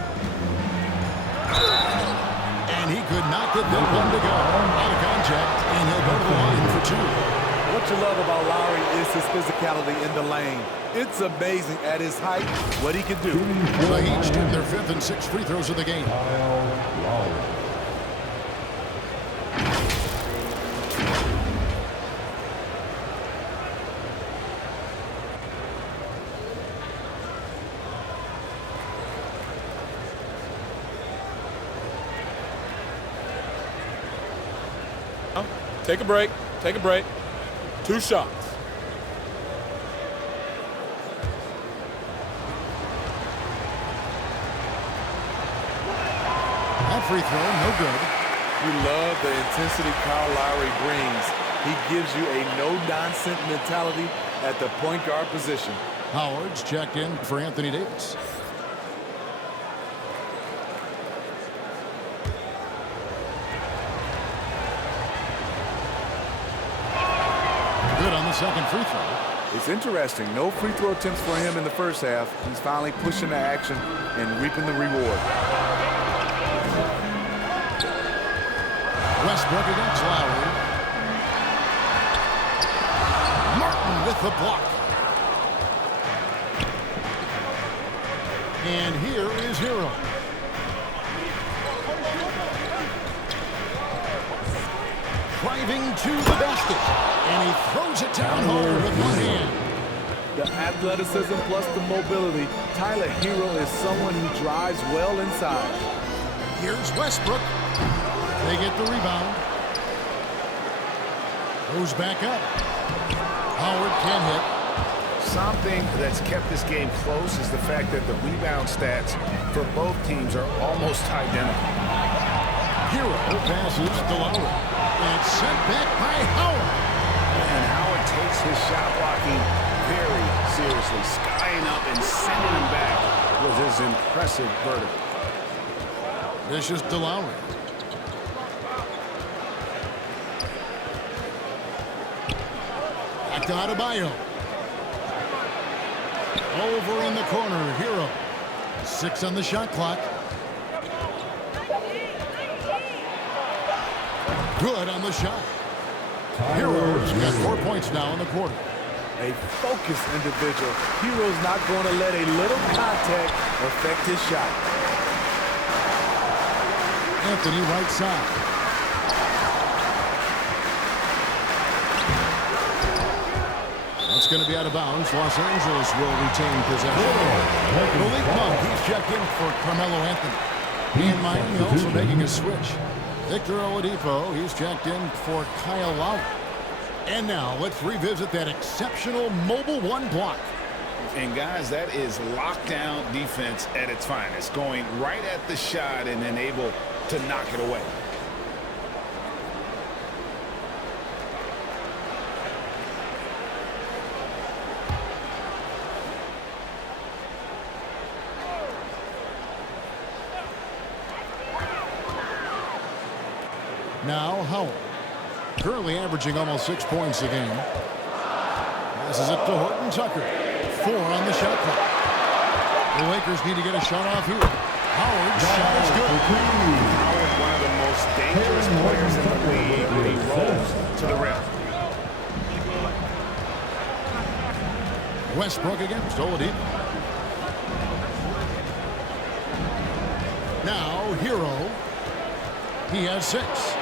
And he could not get that one to go. Out of contact, and he'll go to the line for 2. What you love about Lowry is his physicality in the lane. It's amazing at his height what he can do. The Heat shoot their 5th and 6th free throws of the game. Take a break. Take a break. 2 shots. That free throw, no good. You love the intensity Kyle Lowry brings. He gives you a no-nonsense mentality at the point guard position. Howard's checked in for Anthony Davis. Good on the second free throw. It's interesting. No free throw attempts for him in the first half. He's finally pushing the action and reaping the reward. Westbrook Westbrook against Lowry. Martin with the block. And here is Hero. Driving to the basket. And he throws it down hard with one hand. The athleticism plus the mobility. Tyler Hero is someone who drives well inside. Here's Westbrook. They get the rebound. Goes back up. Howard can hit. Something that's kept this game close is the fact that the rebound stats for both teams are almost identical. Hero passes to Lowry. And sent back by Howard. And Howard takes his shot blocking very seriously. Skying up and sending him back was his impressive vertical. Dishes to Lowry. Back to Adebayo. Over in the corner, Hero. 6 on the shot clock. Good on the shot. Hero's got 4 points now in the quarter. A focused individual. Hero's not going to let a little contact affect his shot. Anthony right side. That's going to be out of bounds. Los Angeles will retain possession. Malik Monk, he's checked in for Carmelo Anthony. And Miami also making a switch. Victor Oladipo, he's checked in for Kyle Lowry. And now let's revisit that exceptional mobile one block. And guys, that is lockdown defense at its finest. Going right at the shot and then able to knock it away. Now Howard, currently averaging almost 6 points a game. Passes it to Horton Tucker. 4 on the shot clock. The Lakers need to get a shot off here. Howard's shot is good. Howard, one of the most dangerous players in the league when he rolls to the rim. Westbrook against Oladipo. Now Hero. He has 6.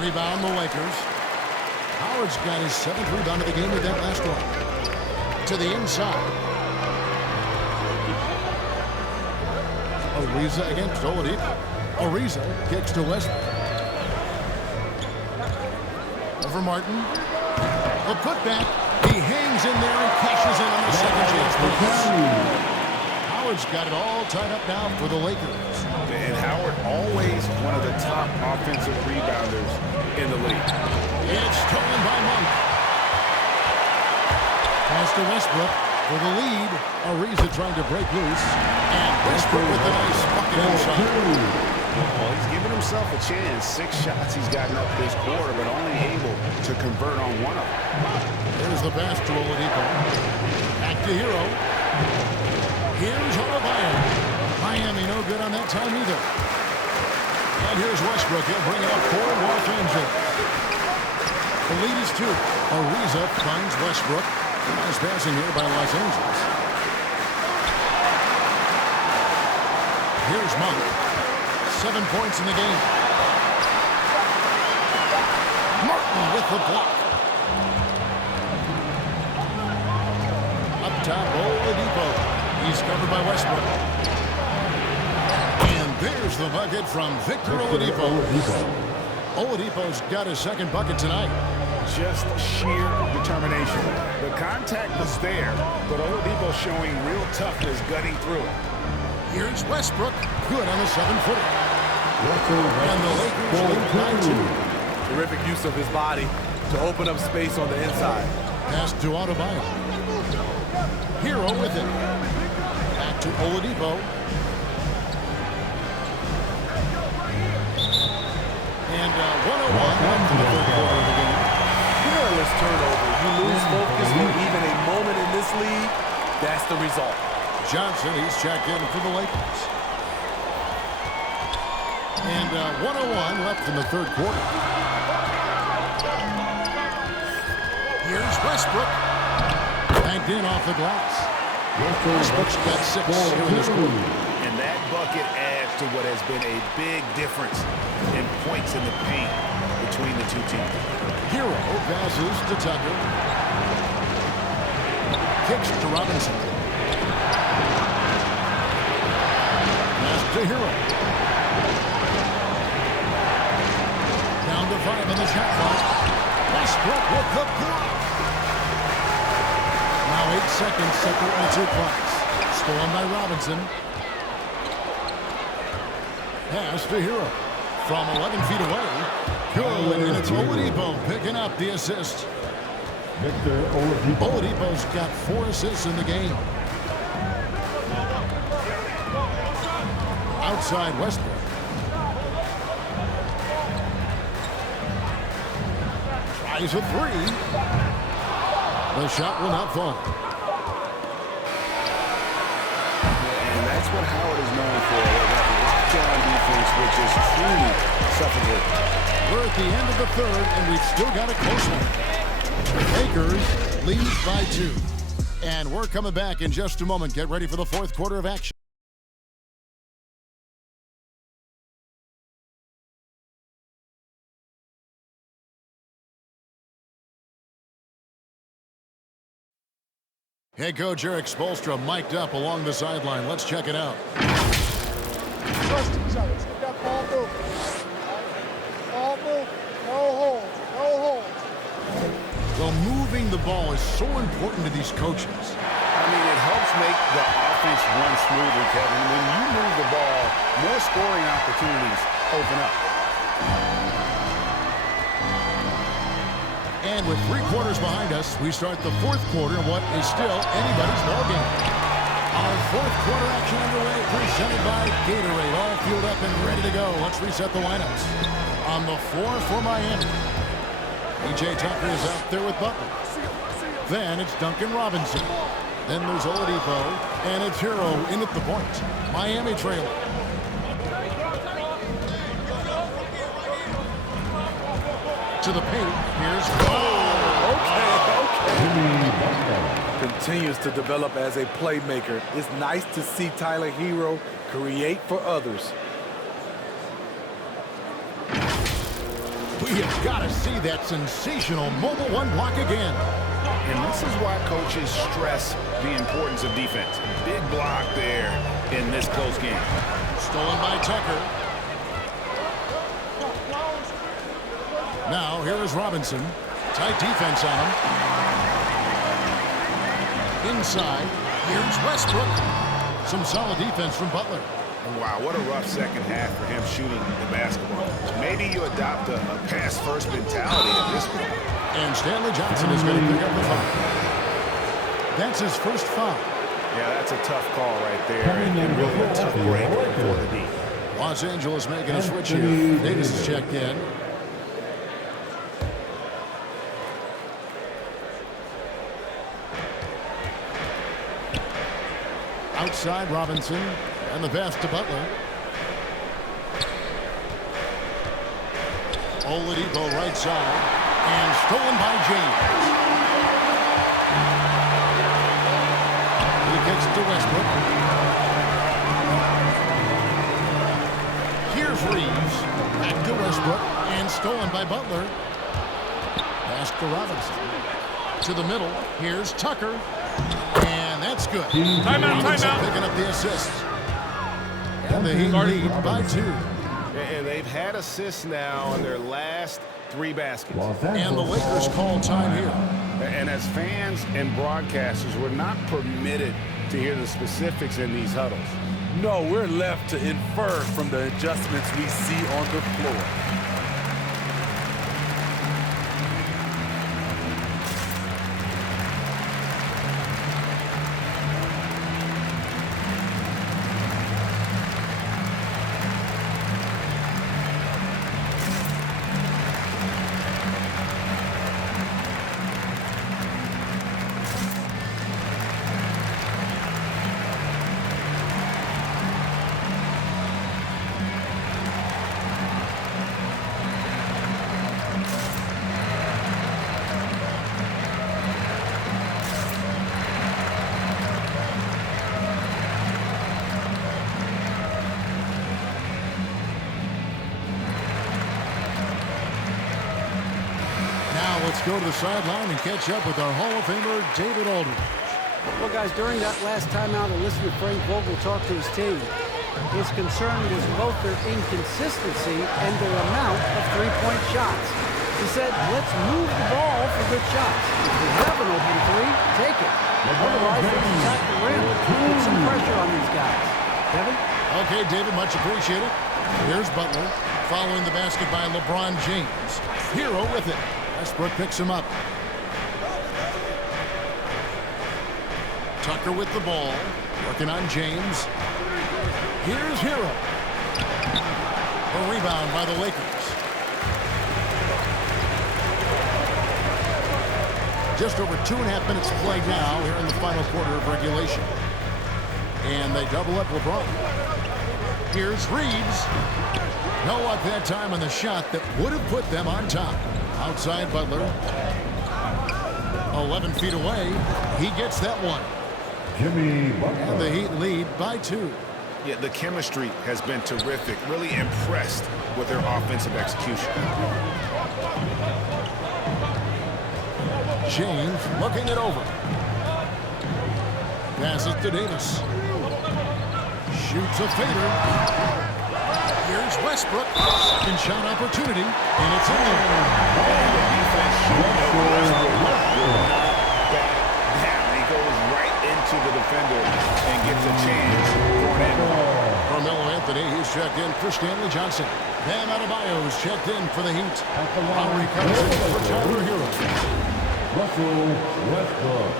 Rebound the Lakers. Howard's got his 7th rebound of the game with that last one. To the inside. Ariza against Oladipo. Ariza kicks to Westbrook. Over Martin. The putback. He hangs in there and cashes in on the second chance. Howard's got it all tied up now for the Lakers. And Howard always one of the top offensive rebounders in the league. It's stolen by Monk. Pass to Westbrook for the lead. Ariza trying to break loose. And Westbrook with the nice bucket inside. Well, he's given himself a chance. 6 shots he's gotten up this quarter, but only able to convert on one of them. There's the pass to Oladipo. Back to Hero. Here's Adebayo. Miami no good on that time either. And here's Westbrook. He'll bring it up for Los Angeles. The lead is 2. Ariza finds Westbrook. Nice passing here by Los Angeles. Here's Monk. 7 points in the game. Martin with the block. Up top, Oladipo. He's covered by Westbrook. And there's the bucket from Victor Oladipo. Oladipo's got his 2nd bucket tonight. Just sheer determination. The contact was there, but Oladipo showing real toughness gutting through it. Here's Westbrook. Good on the 7-footer. And the Lakers lead by 2. Terrific use of his body to open up space on the inside. Pass to Adebayo. Hero with it. Back to Oladipo. And 101 left in the 3rd quarter of the game. Careless turnover. You lose focus for even a moment in this league. That's the result. Johnson, he's checked in for the Lakers. And 1:01 left in the third quarter. Here's Westbrook. Banked in off the glass. Westbrook's got 6 here in this quarter. And that bucket adds to what has been a big difference in points in the paint between the two teams. Hero passes to Tucker. Kicks to Robinson. Pass to Hero. Down to 5 on the shot clock. Westbrook with the block. Now 8 seconds separate the two clocks. Stolen by Robinson. Pass to Hero. From 11 feet away. Good, and it's Oladipo picking up the assist. Oladipo's got 4 assists in the game. Outside Westbrook. Tries a 3. The shot will not fall. And that's what Howard is known for. Lockdown defense, which is truly suffocating. We're at the end of the third, and we've still got a close one. Lakers lead by 2. And we're coming back in just a moment. Get ready for the fourth quarter of action. Head coach Eric Spoelstra mic'd up along the sideline. Let's check it out. Trust each other. Let's get that ball moving. Ball move. No holds. No holds. Well, moving the ball is so important to these coaches. I mean, it helps make the offense run smoothly, Kevin. When you move the ball, more scoring opportunities open up. And with 3 quarters behind us, we start the fourth quarter in what is still anybody's ballgame. Our fourth quarter action underway, presented by Gatorade. All fueled up and ready to go. Let's reset the lineups. On the floor for Miami, PJ Tucker is out there with Butler. Then it's Duncan Robinson. Then there's Oladipo, and it's Hero in at the point. Miami trailing. To the paint. Here's Okay. Continues to develop as a playmaker. It's nice to see Tyler Hero create for others. We have got to see that sensational mobile 1 block again. And this is why coaches stress the importance of defense. Big block there in this close game. Stolen by Tucker. Now, here is Robinson. Tight defense on him. Inside, here's Westbrook. Some solid defense from Butler. Wow, what a rough second half for him shooting the basketball. Maybe you adopt a pass-first mentality at this point. And Stanley Johnson is going to pick up the foul. That's his first foul. Yeah, that's a tough call right there. And really a tough break for the D. Los Angeles making a switch here. Davis is checked in. Outside Robinson, and the pass to Butler. Oladipo right side, and stolen by James. He kicks to Westbrook. Here's Reeves, back to Westbrook, and stolen by Butler. Pass to Robinson. To the middle, here's Tucker. And that's good. Timeout. Picking up the assist. And the Heat lead by 2. And they've had assists now in their last 3 baskets. And the Lakers call time here. And as fans and broadcasters, we're not permitted to hear the specifics in these huddles. No, we're left to infer from the adjustments we see on the floor. let's go to the sideline and catch up with our Hall of Famer, David Aldridge. Well, guys, during that last timeout, I listened to Frank Vogel talk to his team. His concern was both their inconsistency and their amount of three-point shots. He said, let's move the ball for good shots. If you have an open three, take it. Otherwise, let's attack the rim. Put some pressure on these guys. Kevin? Okay, David, much appreciated. Here's Butler, following the basket by LeBron James. Hero with it. Westbrook picks him up. Tucker with the ball, working on James. Here's Hero. A rebound by the Lakers. Just over 2.5 minutes played now here in the final quarter of regulation. And they double up LeBron. Here's Reeves. No luck that time on the shot that would have put them on top. Outside Butler. 11 feet away. He gets that one. Jimmy Butler. And the Heat lead by 2. Yeah, the chemistry has been terrific. Really impressed with their offensive execution. James looking it over. Passes to Davis. Shoots a fader. Here's Westbrook. Second shot opportunity, and it's in there. And the defense showing up Westbrook. Now he goes right into the defender and gets a chance for an end. Carmelo Anthony, he's checked in for Stanley Johnson. Bam Adebayo's checked in for the Heat. Lowry comes in for Tyler Hero. Russell Westbrook.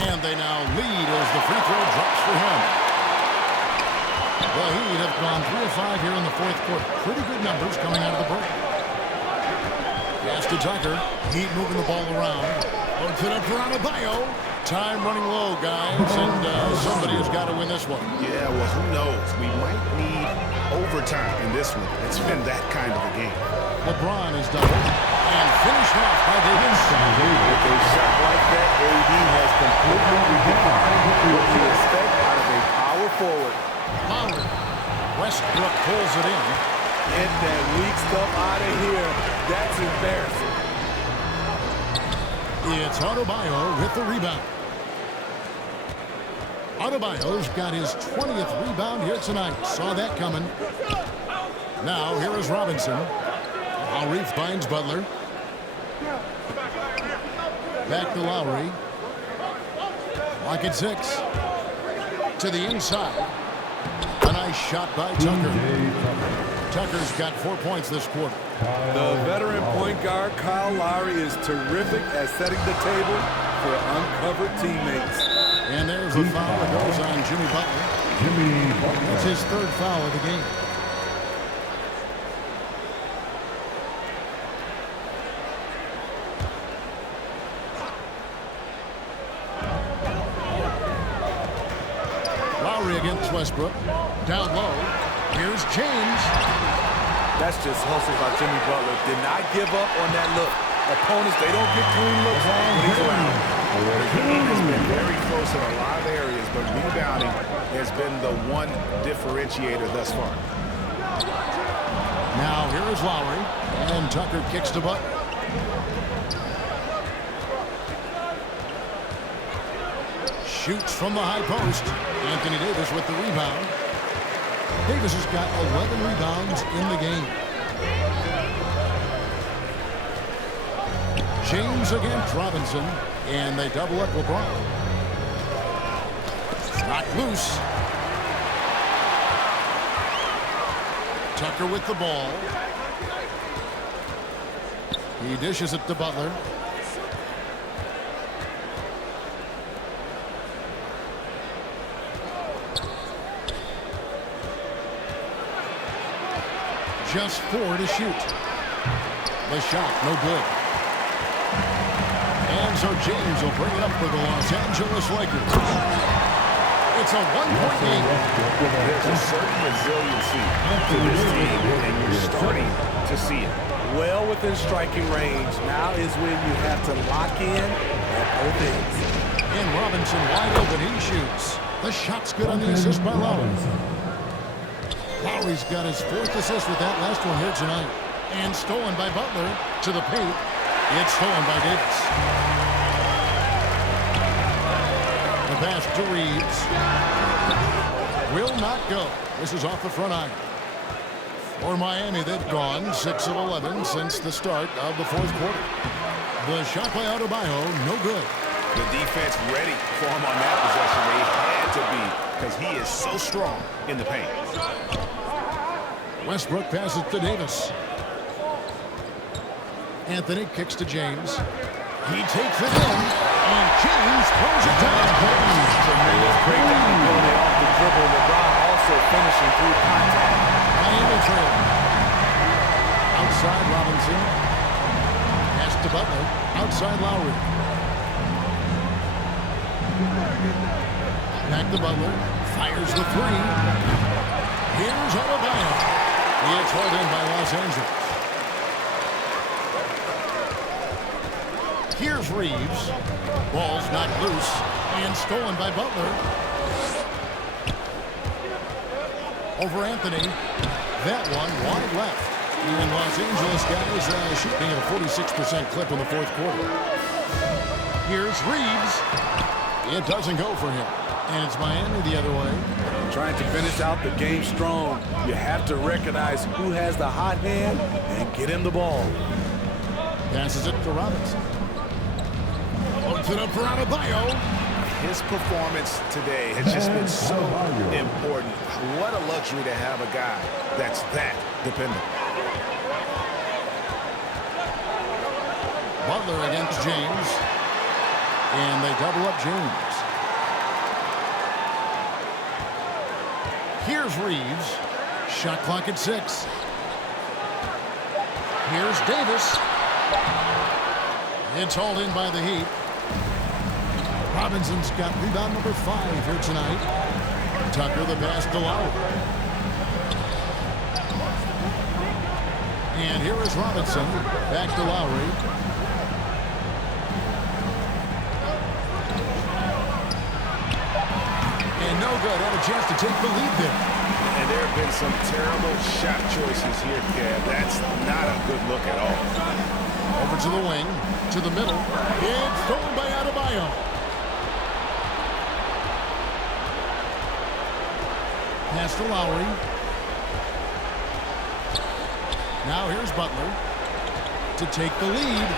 And they now lead as the free throw drops for him. The Heat have gone 3 of 5 here in the fourth quarter. Pretty good numbers coming out of the break. Pass to Tucker. Heat moving the ball around. Puts it up for Adebayo. Time running low, guys, and somebody has got to win this one. Yeah, well, who knows? We might need overtime in this one. It's been that kind of a game. LeBron is doubled and finished off by Davis. With a shot like that, AD has completely redefined what you expect out of a power forward. Lowry. Westbrook pulls it in. Get that weak stuff out of here. That's embarrassing. It's Adebayo with the rebound. Adebayo's got his 20th rebound here tonight. Saw that coming. Now here is Robinson. Lowry finds Butler. Back to Lowry. Lock at 6. To the inside. A nice shot by Tucker. Tucker's got 4 points this quarter. The veteran point guard, Kyle Lowry, is terrific at setting the table for uncovered teammates. And there's the foul that goes on Jimmy Butler. That's his 3rd foul of the game. Lowry against Westbrook. Down low. Here's James. That's just hustle by Jimmy Butler. Did not give up on that look. Opponents, they don't get clean looks when he's around. The game has been very close in a lot of areas, but rebounding has been the one differentiator thus far. Now here is Lowry, and Tucker kicks to Butler. Shoots from the high post. Anthony Davis with the rebound. Davis has got 11 rebounds in the game. James against Robinson, and they double up LeBron. Knocked loose. Tucker with the ball. He dishes it to Butler. Just 4 to shoot. The shot, no good. And so James will bring it up for the Los Angeles Lakers. It's a one-point game. There's a certain resiliency to this team, and you're starting to see it. Well within striking range. Now is when you have to lock in at both ends. And Robinson wide open. He shoots. The shot's good on the assist by Lowry. Lowry's got his 4th assist with that last one here tonight. And stolen by Butler to the paint. It's stolen by Davis. The pass to Reeves. Will not go. This is off the front iron. For Miami, they've gone 6 of 11 since the start of the 4th quarter. The shot by Adebayo, no good. The defense ready for him on that possession. They had to be, because he is so strong in the paint. Westbrook passes to Davis. Anthony kicks to James. He takes it in, and James throws it down. Tremendous breakdown ability off the dribble. LeBron also finishing through contact. Miami trail. Outside Robinson. Pass to Butler. Outside Lowry. Back to Butler. Fires the 3. Here's Adebayo. It's hauled in by Los Angeles. Here's Reeves. Ball's not loose and stolen by Butler. Over Anthony. That one wide left. And Los Angeles guys shooting at a 46% clip in the 4th quarter. Here's Reeves. It doesn't go for him. And it's Miami the other way. Trying to finish out the game strong. You have to recognize who has the hot hand and get him the ball. Passes it to Robinson. Puts it up for Adebayo. His performance today has just been so important. What a luxury to have a guy that's that dependable. Butler against James. And they double up James. Here's Reeves. Shot clock at 6. Here's Davis. It's hauled in by the Heat. Robinson's got rebound number 5 here tonight. Tucker the pass to Lowry. And here is Robinson. Back to Lowry. And no good. Had a chance to take the lead there. And there have been some terrible shot choices here, Kev. That's not a good look at all. Over to the wing. To the middle. It's stolen by Adebayo. Pass to Lowry. Now here's Butler to take the lead.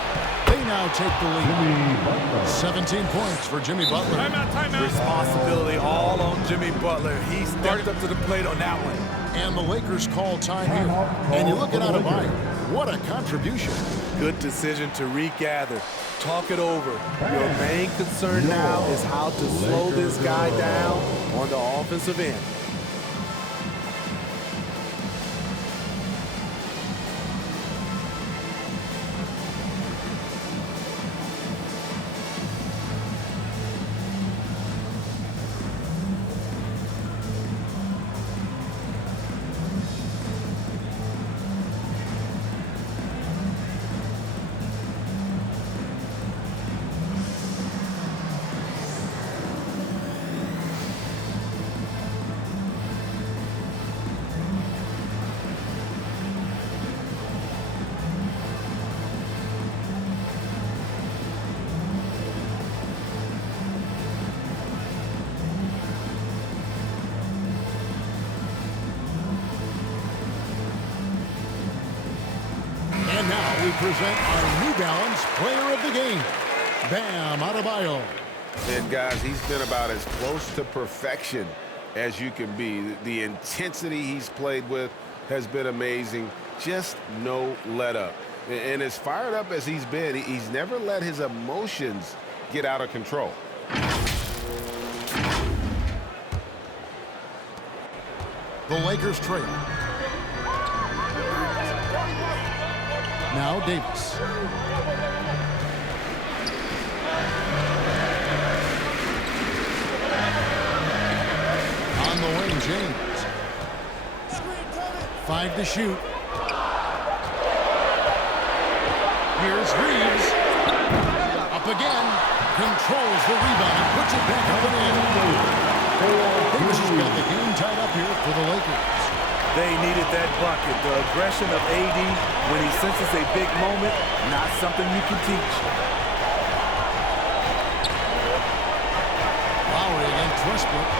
They now take the lead. 17 points for Jimmy Butler. Timeout. Responsibility all on Jimmy Butler. He stepped up to the plate on that one. And the Lakers call time here. And you look at Adebayo. What a contribution. Good decision to regather. Talk it over. Your main concern now is how to slow this guy down on the offensive end. And now we present our New Balance Player of the Game, Bam Adebayo. And guys, he's been about as close to perfection as you can be. The intensity he's played with has been amazing. Just no let up. And as fired up as he's been, he's never let his emotions get out of control. The Lakers trail. Now Davis. wing, James. 5 to shoot. Here's Reeves. Up again. Controls the rebound and puts it back up and in. Davis has got the game tied up here for the Lakers. They needed that bucket. The aggression of AD when he senses a big moment, not something you can teach. Lowry against Westbrook.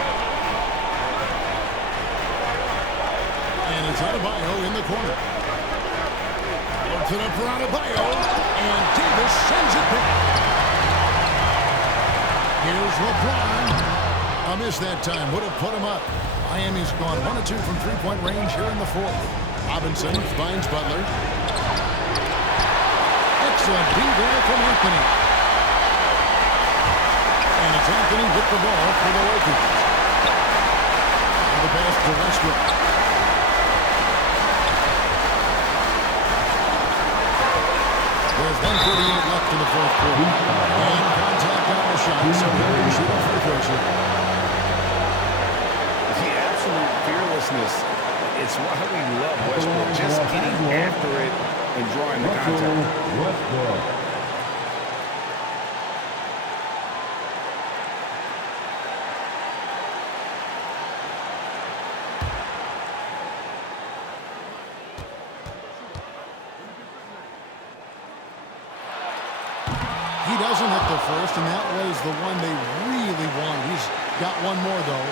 And it's Adebayo in the corner. Works it up for Adebayo. And Davis sends it back. Here's LeBron. A miss that time. Would have put him up. Miami's gone 1 of 2 from three-point range here in the fourth. Robinson finds Butler. Excellent D there from Anthony. And it's Anthony with the ball for the Lakers. And the pass to Westbrook. There's 1:38 left in the fourth quarter. And contact on the shot. So here we shoot off the pressure. Fearlessness. It's why we love Westbrook. Just getting after it and drawing the contact. He doesn't hit the first, and that was the one they really wanted. He's got one more, though.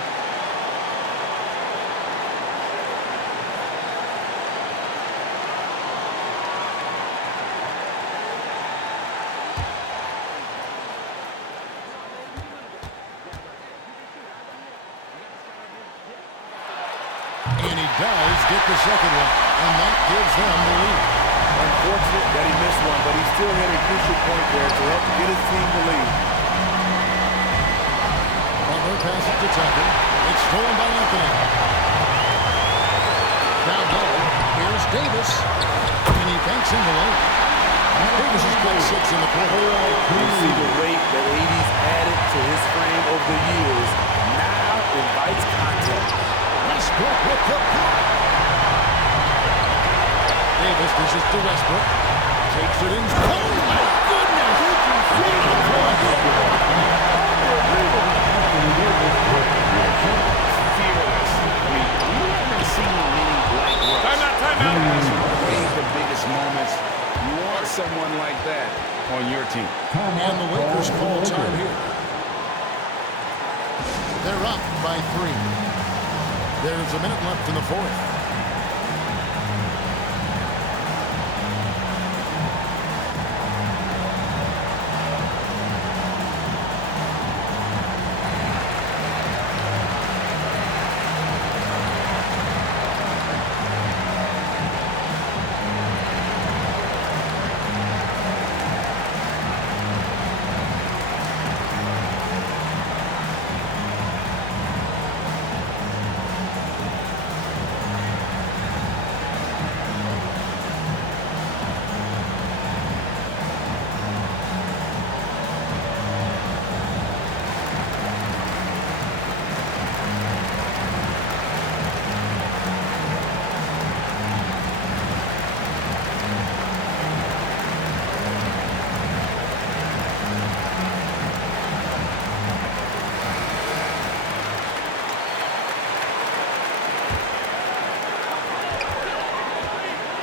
And he does get the second one, and that gives them the lead. Unfortunate that he missed one, but he still hit a crucial point there to help get his team the lead. Butler passes to Tucker. It's stolen by Anthony. Down low. Here's Davis. And he banks in the lane. Davis has got 6 in the quarter. You see the weight that AD's added to his frame over the years. Now invites contact. Westbrook with the block. Davis dishes to Westbrook. Takes it in. Oh, my goodness! Fearless. I mean, we haven't seen many like this. Timeout. The biggest moments. You want someone like that on your team. And the Lakers call time here. They're up by 3. There's a minute left in the fourth.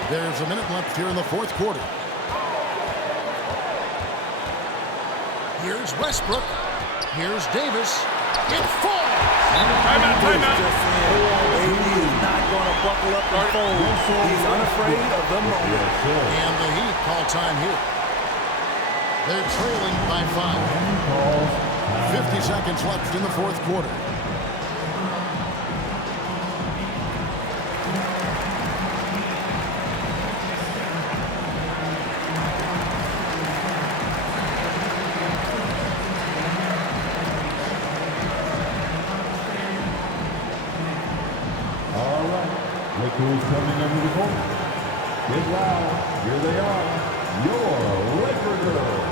There's a minute left here in the fourth quarter. Here's Westbrook. Here's Davis. It falls. Timeout. AD is not going to buckle up and fold. He's unafraid of the moment. And the Heat call time here. They're trailing by 5. 50 seconds left in the fourth quarter. Lakers coming under the court. Get loud. Here they are. Your Laker girls.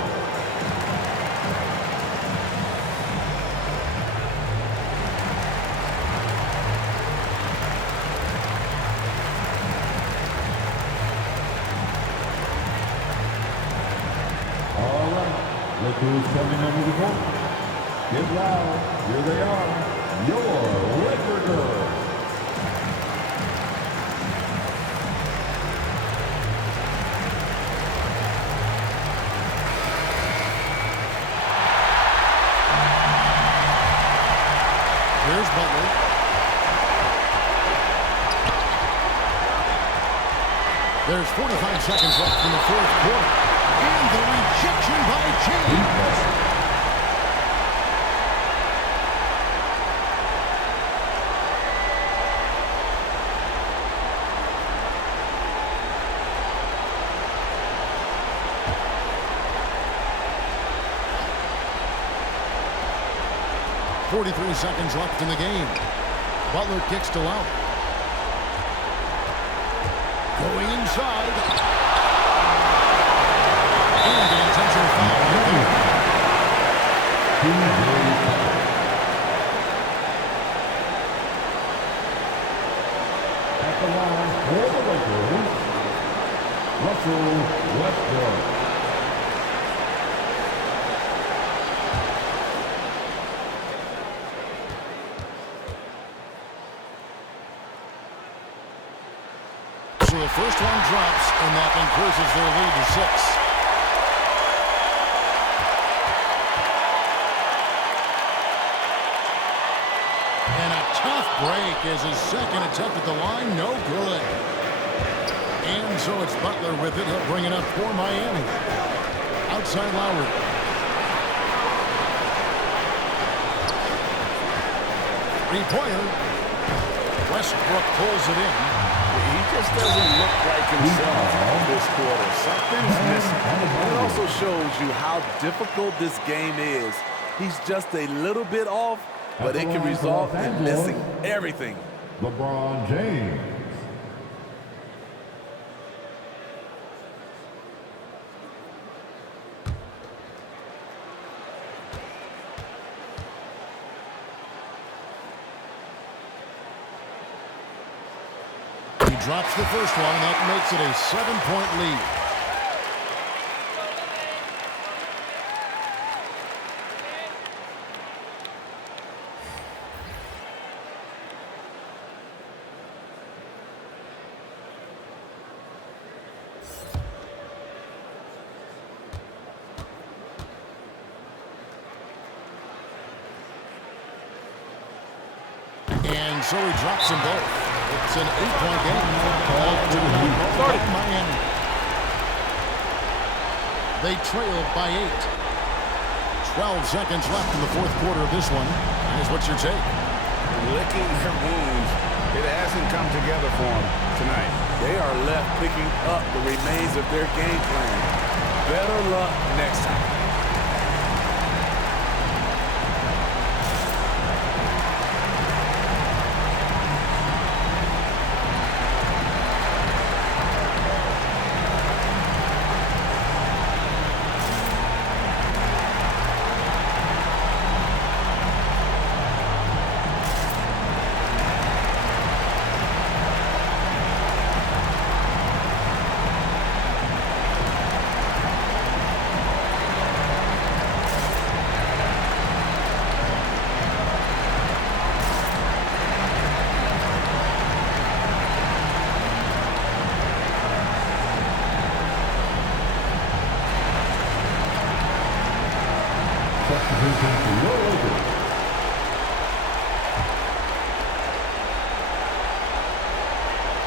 Look who's coming under the court. Get loud. Here they are. Your Laker girls. Here's Butler. There's 45 seconds left in the fourth quarter. And the rejection by James. .43 seconds left in the game. Butler kicks to Lowry. Going inside. And an intentional foul right there. At the line for the Lakers, Russell Westbrook. So the first one drops, and that increases their lead to 6. And a tough break as his second attempt at the line, no good. And so it's Butler with it. He'll bring it up for Miami. Outside Lowry. Three-pointer. Westbrook pulls it in. He just doesn't look like himself this quarter. Something's missing. It also shows you how difficult this game is. He's just a little bit off, but it can result in missing everything. LeBron James. Drops the first one, and that makes it a 7-point lead. And so he drops them both. It's an 8-point game. Ball to Miami. They trailed by 8. 12 seconds left in the fourth quarter of this one. Here's what's your take? Licking their wounds. It hasn't come together for them tonight. They are left picking up the remains of their game plan. Better luck next time.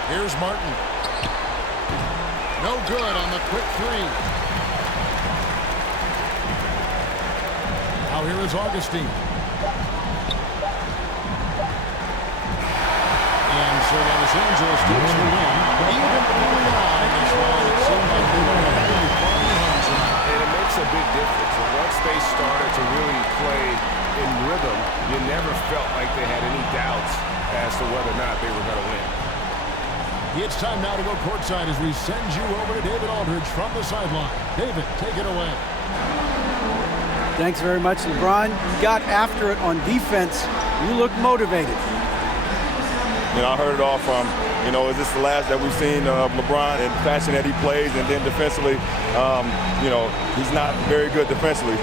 Here's Martin. No good on the quick three. Now here is Augustine. And so Los Angeles takes the win. Even early on in this one, it seemed like they were heavily playing home tonight. And it makes a big difference. And once they started to really play in rhythm, you never felt like they had any doubts as to whether or not they were going to win. It's time now to go courtside as we send you over to David Aldridge from the sideline. David, take it away. Thanks very much, LeBron. You got after it on defense. You look motivated. I heard it all from, is this the last that we've seen of LeBron and the fashion that he plays, and then defensively, he's not very good defensively.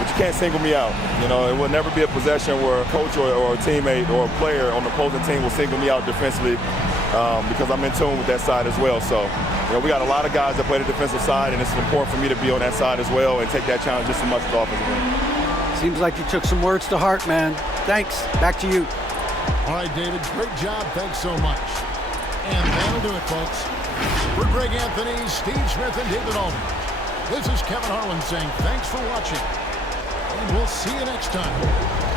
But you can't single me out. It will never be a possession where a coach or a teammate or a player on the opposing team will single me out defensively because I'm in tune with that side as well. So, we got a lot of guys that play the defensive side, and it's important for me to be on that side as well and take that challenge just as much as the offensive end. Seems like you took some words to heart, man. Thanks. Back to you. All right, David, great job. Thanks so much. And that'll do it, folks. For Greg Anthony, Steve Smith, and David Aldridge, this is Kevin Harlan saying thanks for watching. And we'll see you next time.